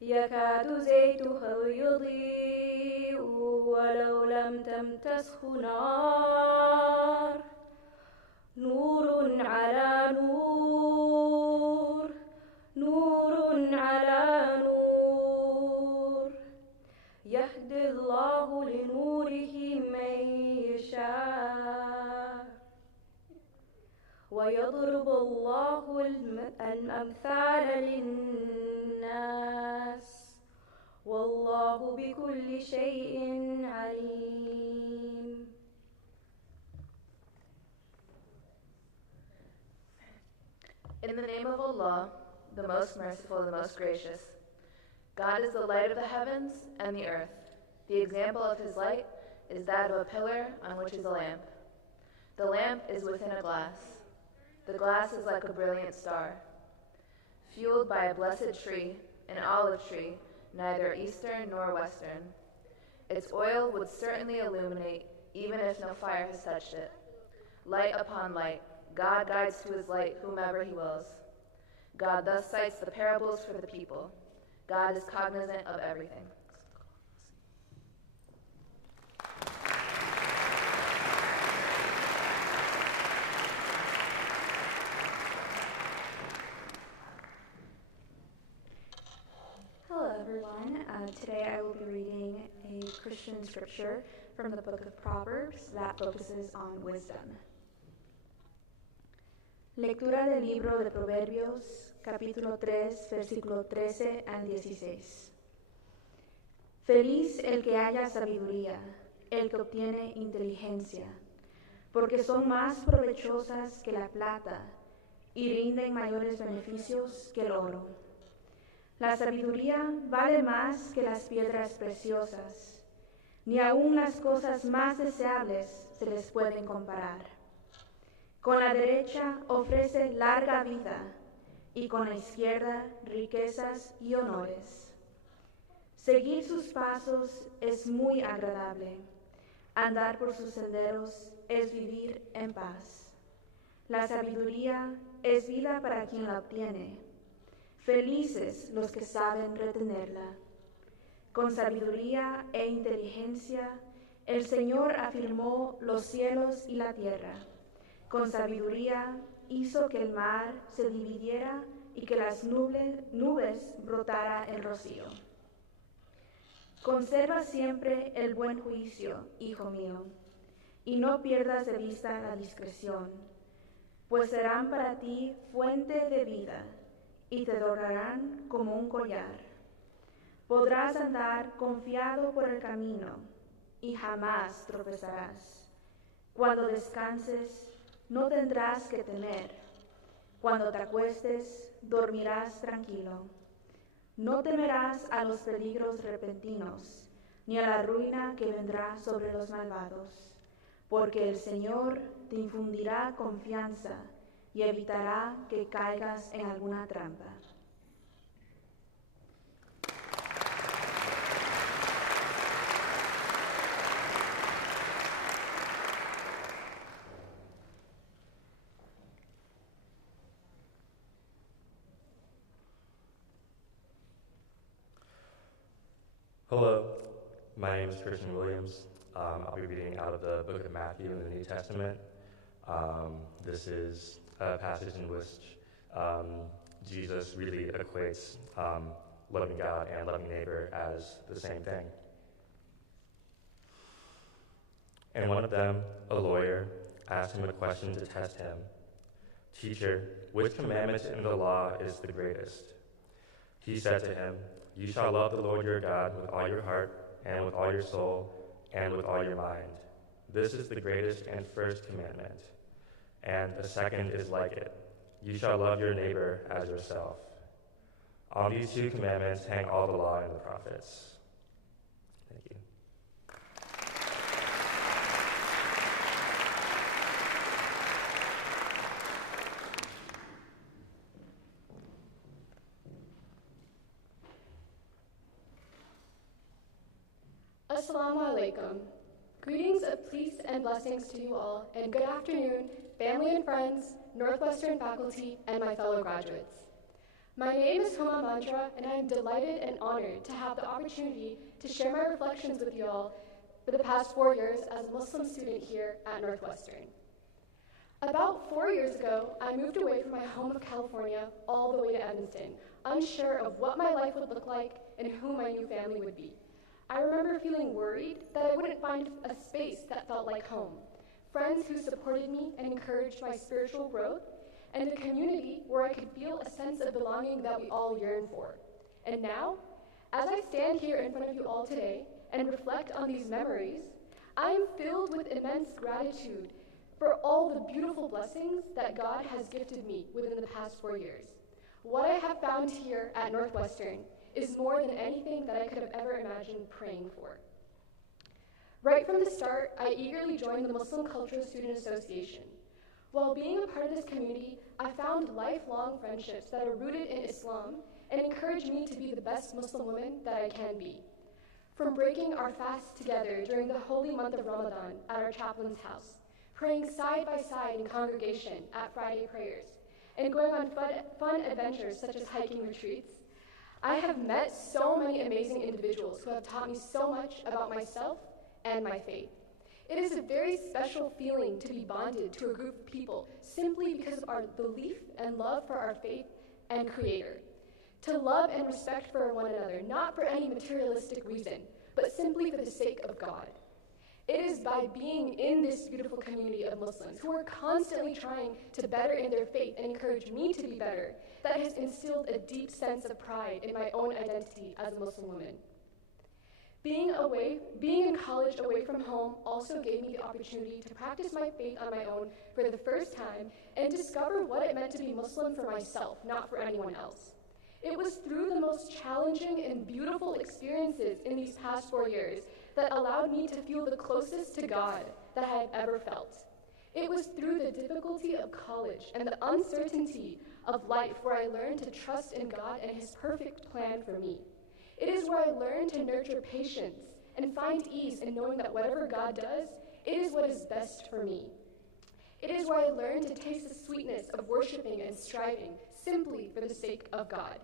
يكاد زيتها يضيء ولو لم تمسسه نار نور على نور نور على نور يهدي الله لنوره من يشاء ويضرب الله الأمثال للناس والله بكل شيء عليم. In the name of Allah, the most merciful, the most gracious. God is the light of the heavens and the earth. The example of his light is that of a pillar on which is a lamp. The lamp is within a glass. The glass is like a brilliant star. Fueled by a blessed tree, an olive tree, neither eastern nor western. Its oil would certainly illuminate, even if no fire has touched it. Light upon light, God guides to his light whomever he wills. God thus cites the parables for the people. God is cognizant of everything. Hello everyone. Today I will be reading a Christian scripture from the book of Proverbs that focuses on wisdom. Lectura del libro de Proverbios, capítulo 3, versículo 13 al 16. Feliz el que haya sabiduría, el que obtiene inteligencia, porque son más provechosas que la plata y rinden mayores beneficios que el oro. La sabiduría vale más que las piedras preciosas, ni aun las cosas más deseables se les pueden comparar. Con la derecha ofrece larga vida y con la izquierda riquezas y honores. Seguir sus pasos es muy agradable. Andar por sus senderos es vivir en paz. La sabiduría es vida para quien la obtiene. Felices los que saben retenerla. Con sabiduría e inteligencia, el Señor afirmó los cielos y la tierra. Con sabiduría hizo que el mar se dividiera y que las nubes brotara el rocío. Conserva siempre el buen juicio, hijo mío, y no pierdas de vista la discreción, pues serán para ti fuente de vida y te adornarán como un collar. Podrás andar confiado por el camino y jamás tropezarás. Cuando descanses, no tendrás que temer. Cuando te acuestes, dormirás tranquilo. No temerás a los peligros repentinos, ni a la ruina que vendrá sobre los malvados, porque el Señor te infundirá confianza y evitará que caigas en alguna trampa. Hello, my name is Christian Williams. I'll be reading out of the book of Matthew in the New Testament. This is a passage in which Jesus really equates loving God and loving neighbor as the same thing. And one of them, a lawyer, asked him a question to test him. Teacher, which commandment in the law is the greatest? He said to him, "You shall love the Lord your God with all your heart, and with all your soul, and with all your mind. This is the greatest and first commandment. And the second is like it. You shall love your neighbor as yourself. On these two commandments hang all the law and the prophets." Thank you. Assalamu alaikum. Greetings of peace and blessings to you all, and good afternoon, family and friends, Northwestern faculty, and my fellow graduates. My name is Huma Mantra, and I am delighted and honored to have the opportunity to share my reflections with you all for the past 4 years as a Muslim student here at Northwestern. About 4 years ago, I moved away from my home of California all the way to Evanston, unsure of what my life would look like and who my new family would be. I remember feeling worried that I wouldn't find a space that felt like home, friends who supported me and encouraged my spiritual growth, and a community where I could feel a sense of belonging that we all yearn for. And now, as I stand here in front of you all today and reflect on these memories, I am filled with immense gratitude for all the beautiful blessings that God has gifted me within the past 4 years. What I have found here at Northwestern is more than anything that I could have ever imagined praying for. Right from the start, I eagerly joined the Muslim Cultural Student Association. While being a part of this community, I found lifelong friendships that are rooted in Islam and encourage me to be the best Muslim woman that I can be. From breaking our fast together during the holy month of Ramadan at our chaplain's house, praying side by side in congregation at Friday prayers, and going on fun adventures such as hiking retreats, I have met so many amazing individuals who have taught me so much about myself and my faith. It is a very special feeling to be bonded to a group of people simply because of our belief and love for our faith and Creator. To love and respect for one another, not for any materialistic reason, but simply for the sake of God. It is by being in this beautiful community of Muslims who are constantly trying to better in their faith and encourage me to be better that has instilled a deep sense of pride in my own identity as a Muslim woman. Being in college away from home also gave me the opportunity to practice my faith on my own for the first time and discover what it meant to be Muslim for myself, not for anyone else. It was through the most challenging and beautiful experiences in these past 4 years that allowed me to feel the closest to God that I have ever felt. It was through the difficulty of college and the uncertainty of life where I learned to trust in God and His perfect plan for me. It is where I learned to nurture patience and find ease in knowing that whatever God does, it is what is best for me. It is where I learned to taste the sweetness of worshiping and striving simply for the sake of God.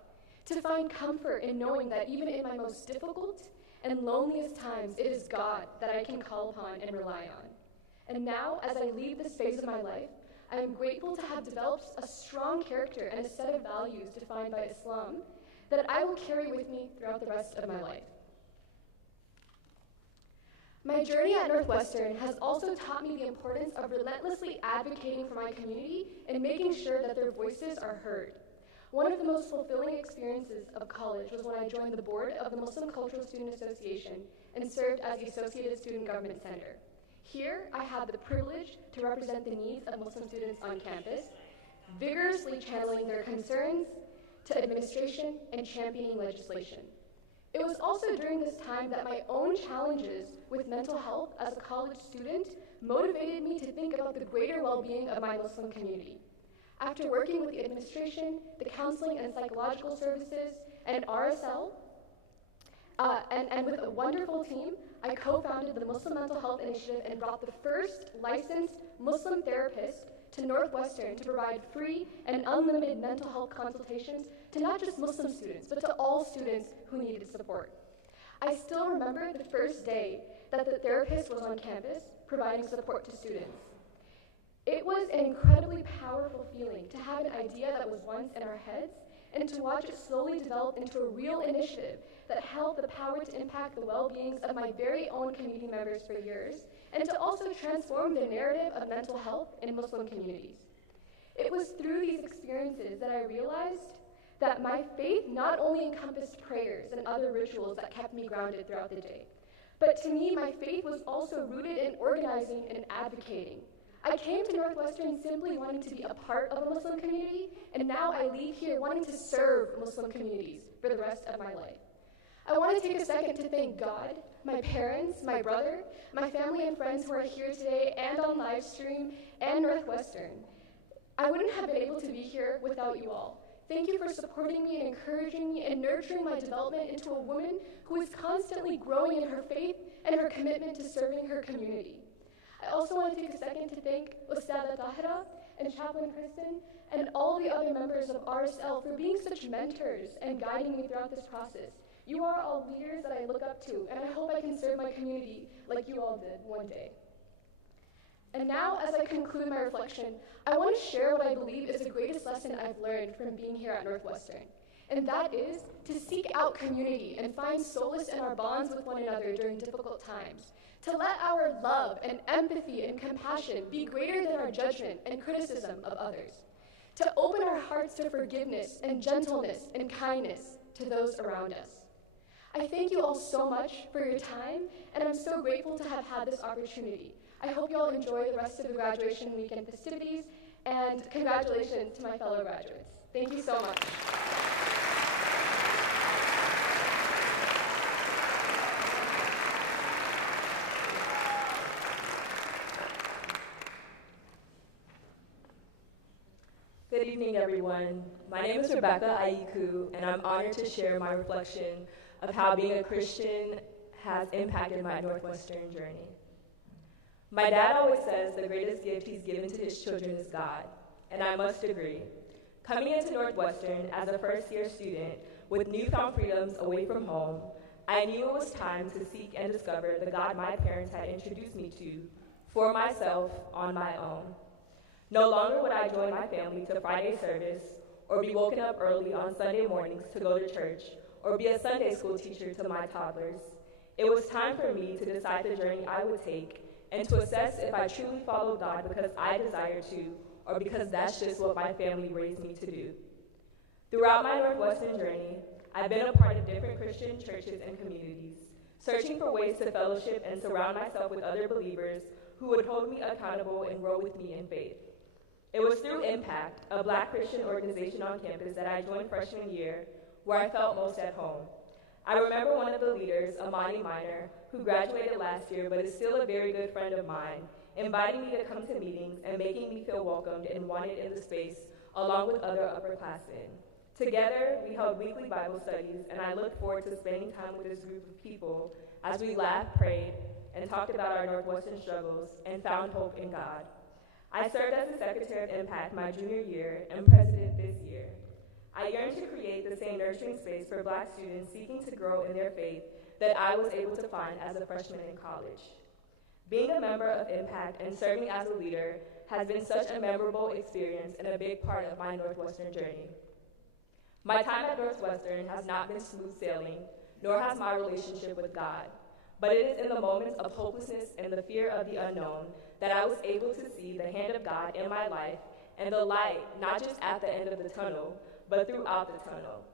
To find comfort in knowing that even in my most difficult and loneliest times, it is God that I can call upon and rely on. And now, as I leave this phase of my life, I am grateful to have developed a strong character and a set of values defined by Islam that I will carry with me throughout the rest of my life. My journey at Northwestern has also taught me the importance of relentlessly advocating for my community and making sure that their voices are heard. One of the most fulfilling experiences of college was when I joined the board of the Muslim Cultural Student Association and served as the Associated Student Government Center. Here, I had the privilege to represent the needs of Muslim students on campus, vigorously channeling their concerns to administration and championing legislation. It was also during this time that my own challenges with mental health as a college student motivated me to think about the greater well-being of my Muslim community. After working with the administration, the counseling and psychological services, and RSL, and with a wonderful team, I co-founded the Muslim Mental Health Initiative and brought the first licensed Muslim therapist to Northwestern to provide free and unlimited mental health consultations to not just Muslim students, but to all students who needed support. I still remember the first day that the therapist was on campus providing support to students. It was an incredibly powerful feeling to have an idea that was once in our heads and to watch it slowly develop into a real initiative that held the power to impact the well-beings of my very own community members for years and to also transform the narrative of mental health in Muslim communities. It was through these experiences that I realized that my faith not only encompassed prayers and other rituals that kept me grounded throughout the day, but to me, my faith was also rooted in organizing and advocating. I came to Northwestern simply wanting to be a part of a Muslim community, and now I leave here wanting to serve Muslim communities for the rest of my life. I want to take a second to thank God, my parents, my brother, my family and friends who are here today and on live stream, and Northwestern. I wouldn't have been able to be here without you all. Thank you for supporting me and encouraging me and nurturing my development into a woman who is constantly growing in her faith and her commitment to serving her community. I also want to take a second to thank Ustada Tahira and Chaplain Kristen and all the other members of RSL for being such mentors and guiding me throughout this process. You are all leaders that I look up to, and I hope I can serve my community like you all did one day. And now, as I conclude my reflection, I want to share what I believe is the greatest lesson I've learned from being here at Northwestern, and that is to seek out community and find solace in our bonds with one another during difficult times, to let our love and empathy and compassion be greater than our judgment and criticism of others, to open our hearts to forgiveness and gentleness and kindness to those around us. I thank you all so much for your time, and I'm so grateful to have had this opportunity. I hope you all enjoy the rest of the graduation weekend festivities, and congratulations to my fellow graduates. Thank you so much. Good evening, everyone. My name is Rebecca Aiku, and I'm honored to share my reflection of how being a Christian has impacted my Northwestern journey. My dad always says the greatest gift he's given to his children is God, and I must agree. Coming into Northwestern as a first-year student with newfound freedoms away from home, I knew it was time to seek and discover the God my parents had introduced me to for myself on my own. No longer would I join my family to Friday service or be woken up early on Sunday mornings to go to church or be a Sunday school teacher to my toddlers. It was time for me to decide the journey I would take and to assess if I truly follow God because I desire to or because that's just what my family raised me to do. Throughout my Northwestern journey, I've been a part of different Christian churches and communities, searching for ways to fellowship and surround myself with other believers who would hold me accountable and grow with me in faith. It was through Impact, a Black Christian organization on campus, that I joined freshman year, where I felt most at home. I remember one of the leaders, Amani Minor, who graduated last year but is still a very good friend of mine, inviting me to come to meetings and making me feel welcomed and wanted in the space, along with other upperclassmen. Together, we held weekly Bible studies, and I looked forward to spending time with this group of people as we laughed, prayed, and talked about our Northwestern struggles and found hope in God. I served as the Secretary of Impact my junior year and President this year. I yearned to create the same nurturing space for Black students seeking to grow in their faith that I was able to find as a freshman in college. Being a member of Impact and serving as a leader has been such a memorable experience and a big part of my Northwestern journey. My time at Northwestern has not been smooth sailing, nor has my relationship with God, but it is in the moments of hopelessness and the fear of the unknown that I was able to see the hand of God in my life and the light, not just at the end of the tunnel, but throughout the tunnel.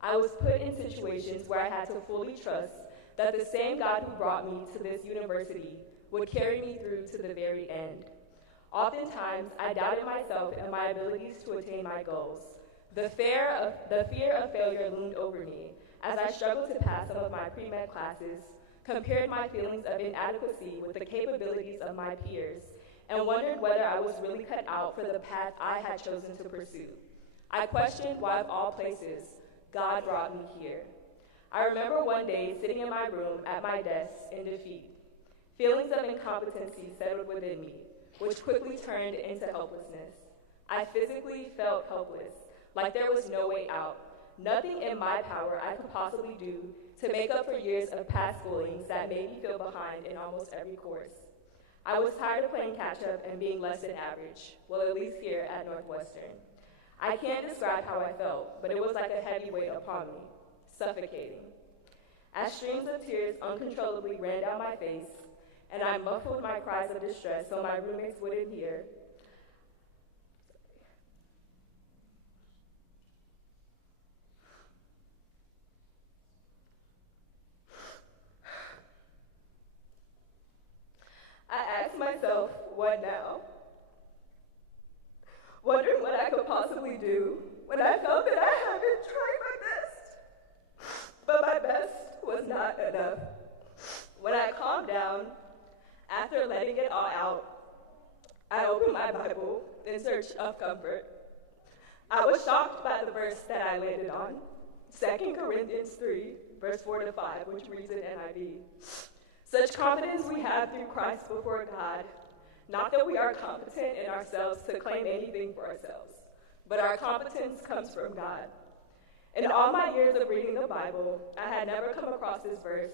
I was put in situations where I had to fully trust that the same God who brought me to this university would carry me through to the very end. Oftentimes, I doubted myself and my abilities to attain my goals. The fear of failure loomed over me as I struggled to pass some of my pre-med classes, compared my feelings of inadequacy with the capabilities of my peers, and wondered whether I was really cut out for the path I had chosen to pursue. I questioned why, of all places, God brought me here. I remember one day sitting in my room at my desk in defeat. Feelings of incompetency settled within me, which quickly turned into helplessness. I physically felt helpless, like there was no way out, nothing in my power I could possibly do to make up for years of past schoolings that made me feel behind in almost every course. I was tired of playing catch-up and being less than average, well, at least here at Northwestern. I can't describe how I felt, but it was like a heavy weight upon me, suffocating. As streams of tears uncontrollably ran down my face, and I muffled my cries of distress so my roommates wouldn't hear, wondering what I could possibly do when I felt that I had been trying my best. But my best was not enough. When I calmed down, after letting it all out, I opened my Bible in search of comfort. I was shocked by the verse that I landed on, 2 Corinthians 3, verse 4 to 5, which reads in NIV. Such confidence we have through Christ before God, not that we are competent in ourselves to claim anything for ourselves, but our competence comes from God. In all my years of reading the Bible, I had never come across this verse,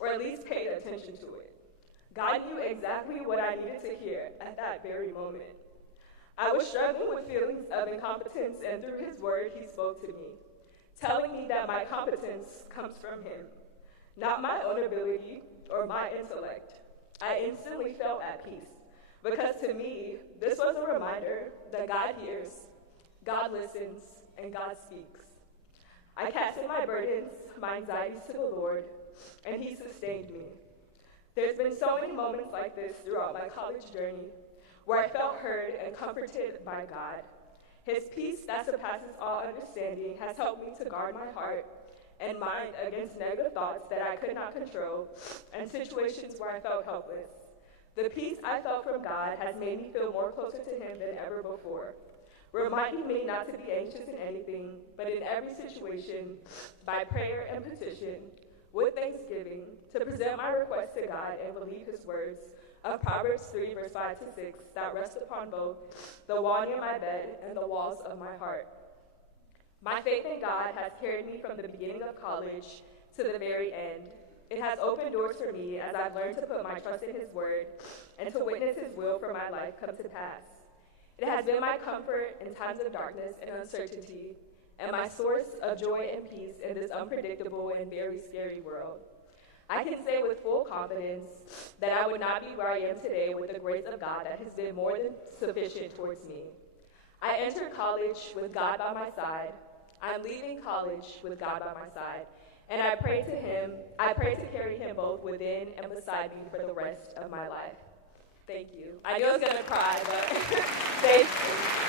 or at least paid attention to it. God knew exactly what I needed to hear at that very moment. I was struggling with feelings of incompetence, and through his word, he spoke to me, telling me that my competence comes from him, not my own ability or my intellect. I instantly felt at peace, because to me, this was a reminder that God hears, God listens, and God speaks. I casted my burdens, my anxieties to the Lord, and he sustained me. There's been so many moments like this throughout my college journey where I felt heard and comforted by God. His peace that surpasses all understanding has helped me to guard my heart and mind against negative thoughts that I could not control and situations where I felt helpless. The peace I felt from God has made me feel more closer to him than ever before, reminding me not to be anxious in anything, but in every situation, by prayer and petition, with thanksgiving, to present my request to God and believe his words of Proverbs 3, verse 5 to 6, that rest upon both the wall near my bed and the walls of my heart. My faith in God has carried me from the beginning of college to the very end. It has opened doors for me as I've learned to put my trust in his word and to witness his will for my life come to pass. It has been my comfort in times of darkness and uncertainty, and my source of joy and peace in this unpredictable and very scary world. I can say with full confidence that I would not be where I am today with the grace of God that has been more than sufficient towards me. I entered college with God by my side. I'm leaving college with God by my side. And I pray to carry him both within and beside me for the rest of my life. Thank you. I knew I was going to cry, but thank you.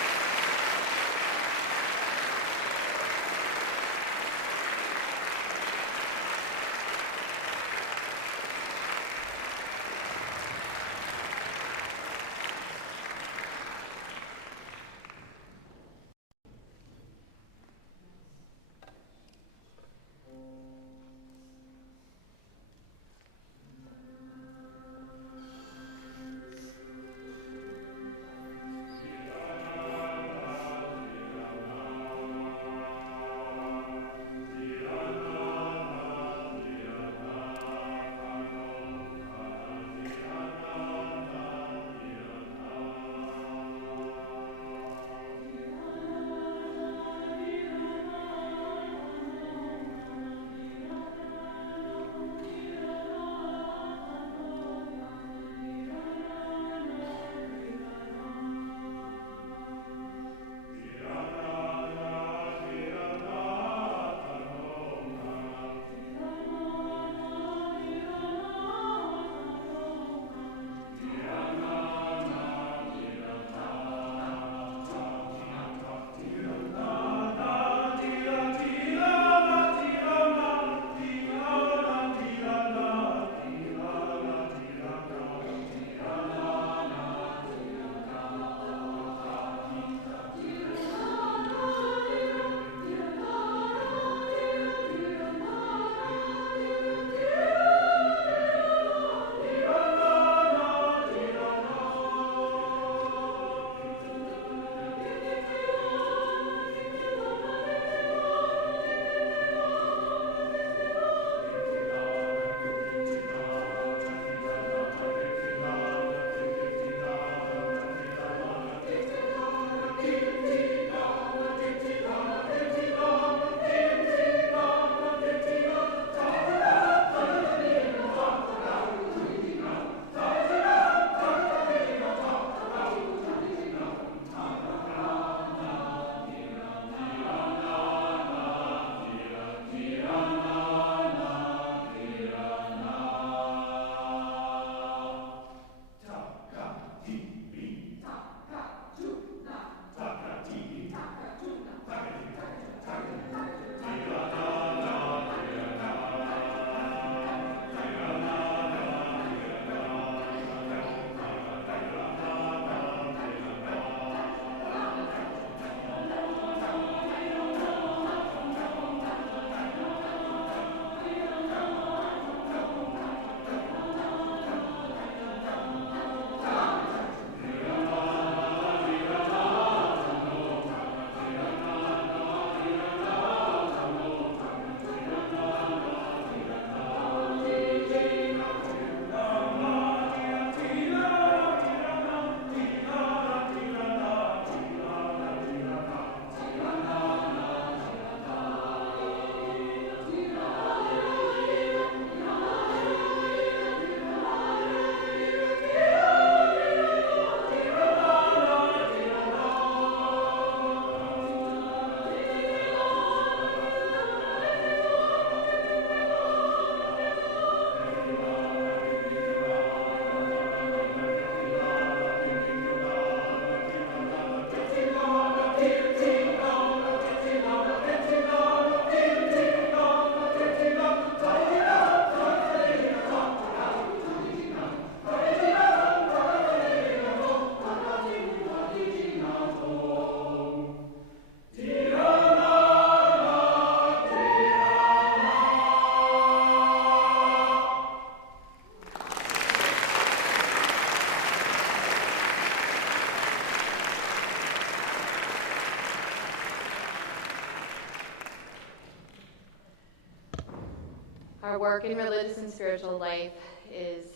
Our work in religious and spiritual life is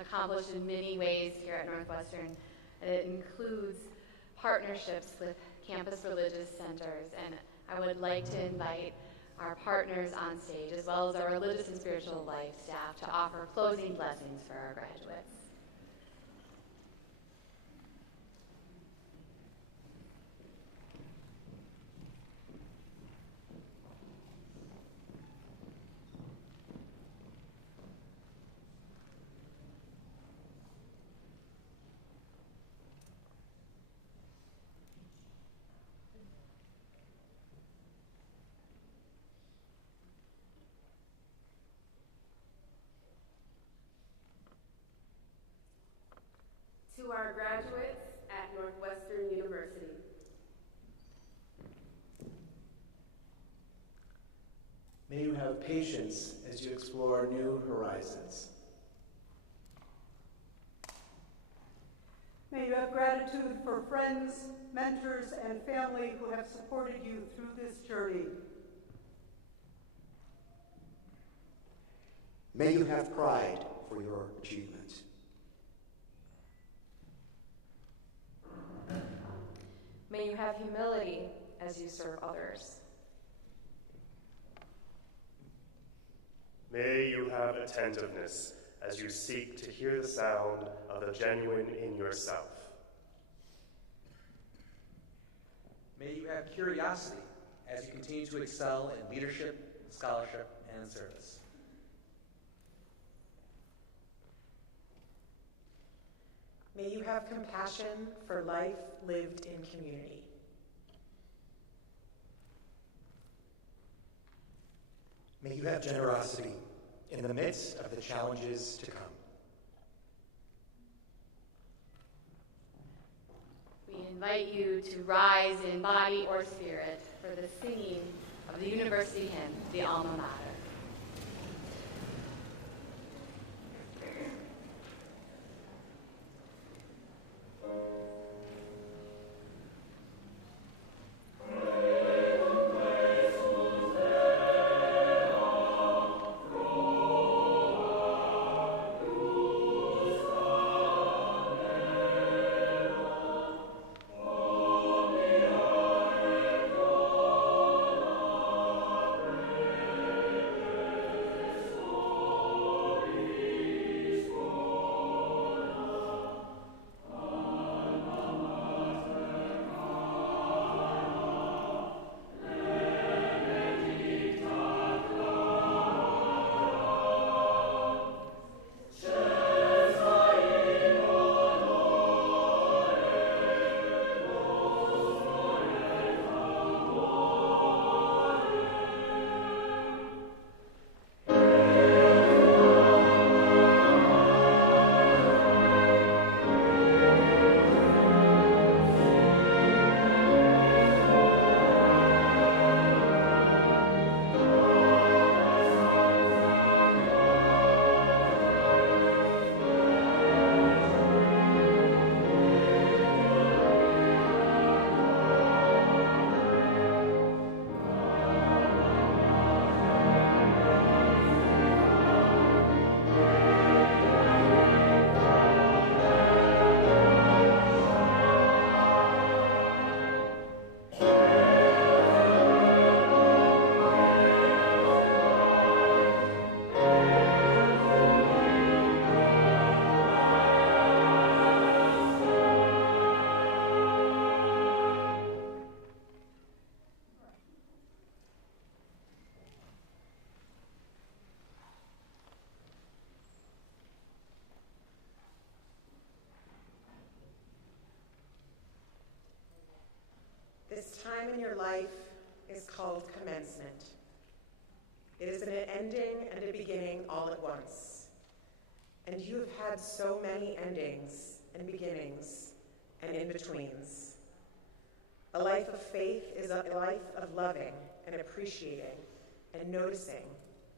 accomplished in many ways here at Northwestern. It includes partnerships with campus religious centers, and I would like to invite our partners on stage, as well as our religious and spiritual life staff, to offer closing blessings for our graduates. To our graduates at Northwestern University. May you have patience as you explore new horizons. May you have gratitude for friends, mentors, and family who have supported you through this journey. May you have pride for your achievements. May you have humility as you serve others. May you have attentiveness as you seek to hear the sound of the genuine in yourself. May you have curiosity as you continue to excel in leadership, scholarship, and service. May you have compassion for life lived in community. May you have generosity in the midst of the challenges to come. We invite you to rise in body or spirit for the singing of the university hymn, the Alma Mater. This time in your life is called commencement. It is an ending and a beginning all at once. And you have had so many endings and beginnings and in-betweens. A life of faith is a life of loving and appreciating and noticing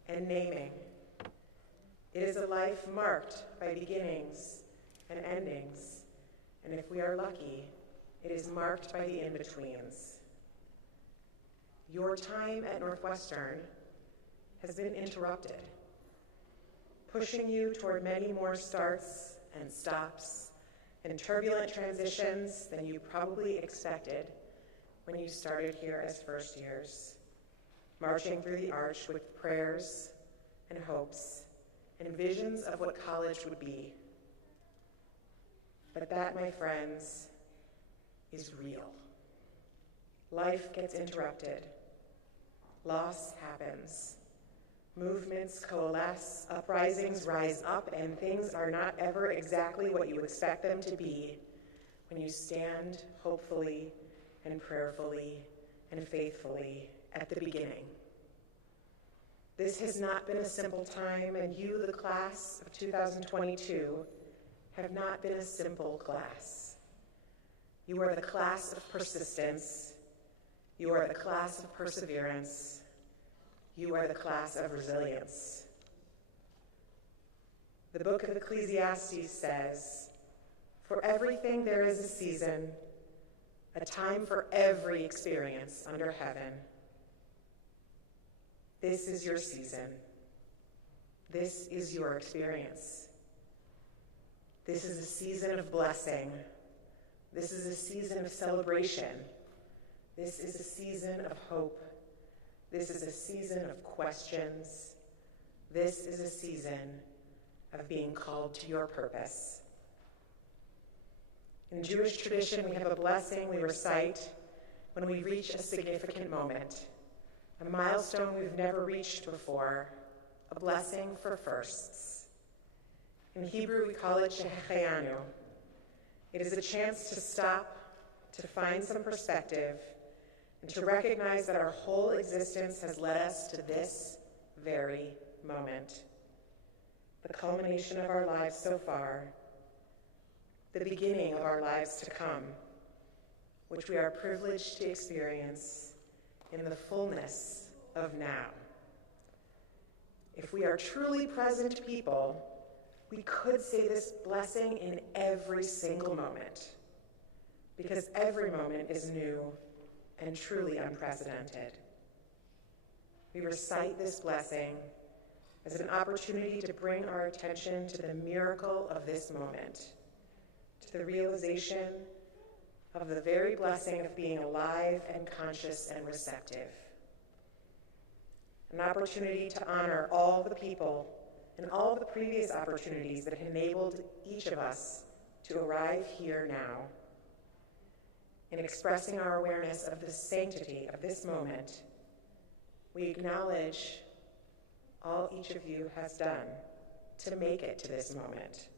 and naming. It is a life marked by beginnings and endings, and if we are lucky, it is marked by the in-betweens. Your time at Northwestern has been interrupted pushing you toward many more starts and stops and turbulent transitions than you probably expected when you started here as first years, marching through the arch with prayers and hopes and visions of what college would be. But that, my friends, is real. Life gets interrupted. Loss happens. Movements coalesce, uprisings rise up, and things are not ever exactly what you expect them to be when you stand hopefully and prayerfully and faithfully at the beginning. This has not been a simple time, and you, the class of 2022, have not been a simple class. You are the class of persistence. You are the class of perseverance. You are the class of resilience. The book of Ecclesiastes says, "For everything there is a season, a time for every experience under heaven." This is your season. This is your experience. This is a season of blessing. This is a season of celebration. This is a season of hope. This is a season of questions. This is a season of being called to your purpose. In Jewish tradition, we have a blessing we recite when we reach a significant moment, a milestone we've never reached before, a blessing for firsts. In Hebrew, we call it Shehecheyanu. It is a chance to stop, to find some perspective, and to recognize that our whole existence has led us to this very moment. The culmination of our lives so far, the beginning of our lives to come, which we are privileged to experience in the fullness of now. If we are truly present people, we could say this blessing in every single moment, because every moment is new and truly unprecedented. We recite this blessing as an opportunity to bring our attention to the miracle of this moment, to the realization of the very blessing of being alive and conscious and receptive. An opportunity to honor all the people and all the previous opportunities that enabled each of us to arrive here now. In expressing our awareness of the sanctity of this moment, we acknowledge all each of you has done to make it to this moment.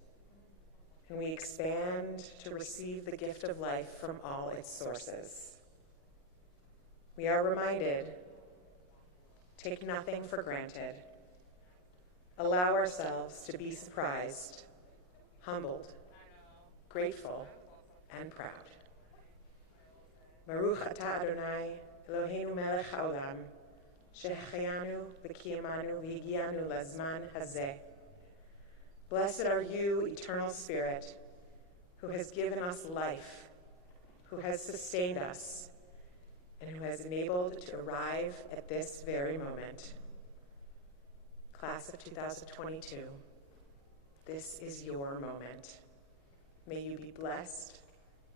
And we expand to receive the gift of life from all its sources. We are reminded, take nothing for granted. Allow ourselves to be surprised, humbled, grateful, and proud. Baruch atah Adonai, Eloheinu melech haolam, shehecheyanu v'kiyamanu v'higianu lazman hazeh. Blessed are you, eternal Spirit, who has given us life, who has sustained us, and who has enabled to arrive at this very moment. Class of 2022, this is your moment. May you be blessed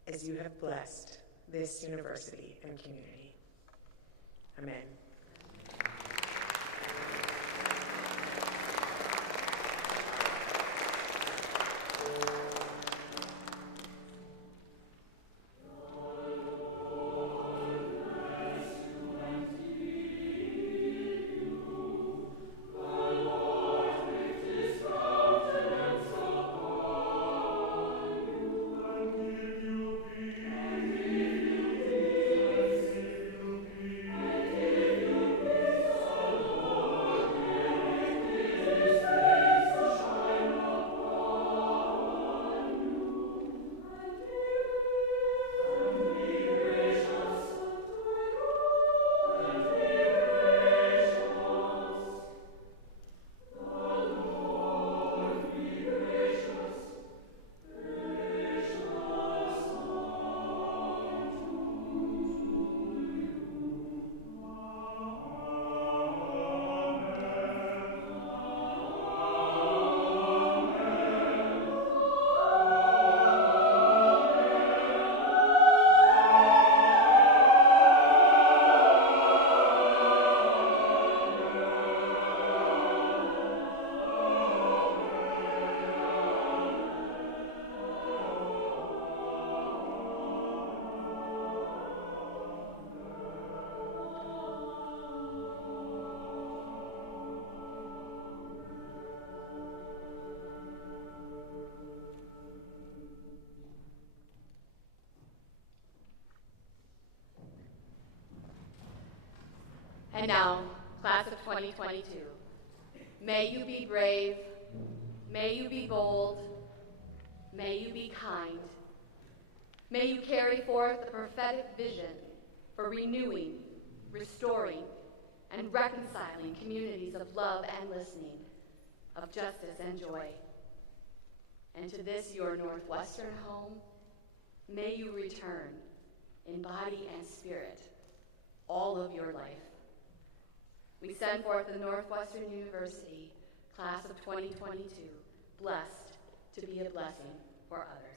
as you have blessed this university and community. Amen. Give you peace. And now, class of 2022, may you be brave, may you be bold, may you be kind, may you carry forth a prophetic vision for renewing, restoring, and reconciling communities of love and listening, of justice and joy. And to this, your Northwestern home, may you return in body and spirit all of your life. We send forth the Northwestern University class of 2022, blessed to be a blessing for others.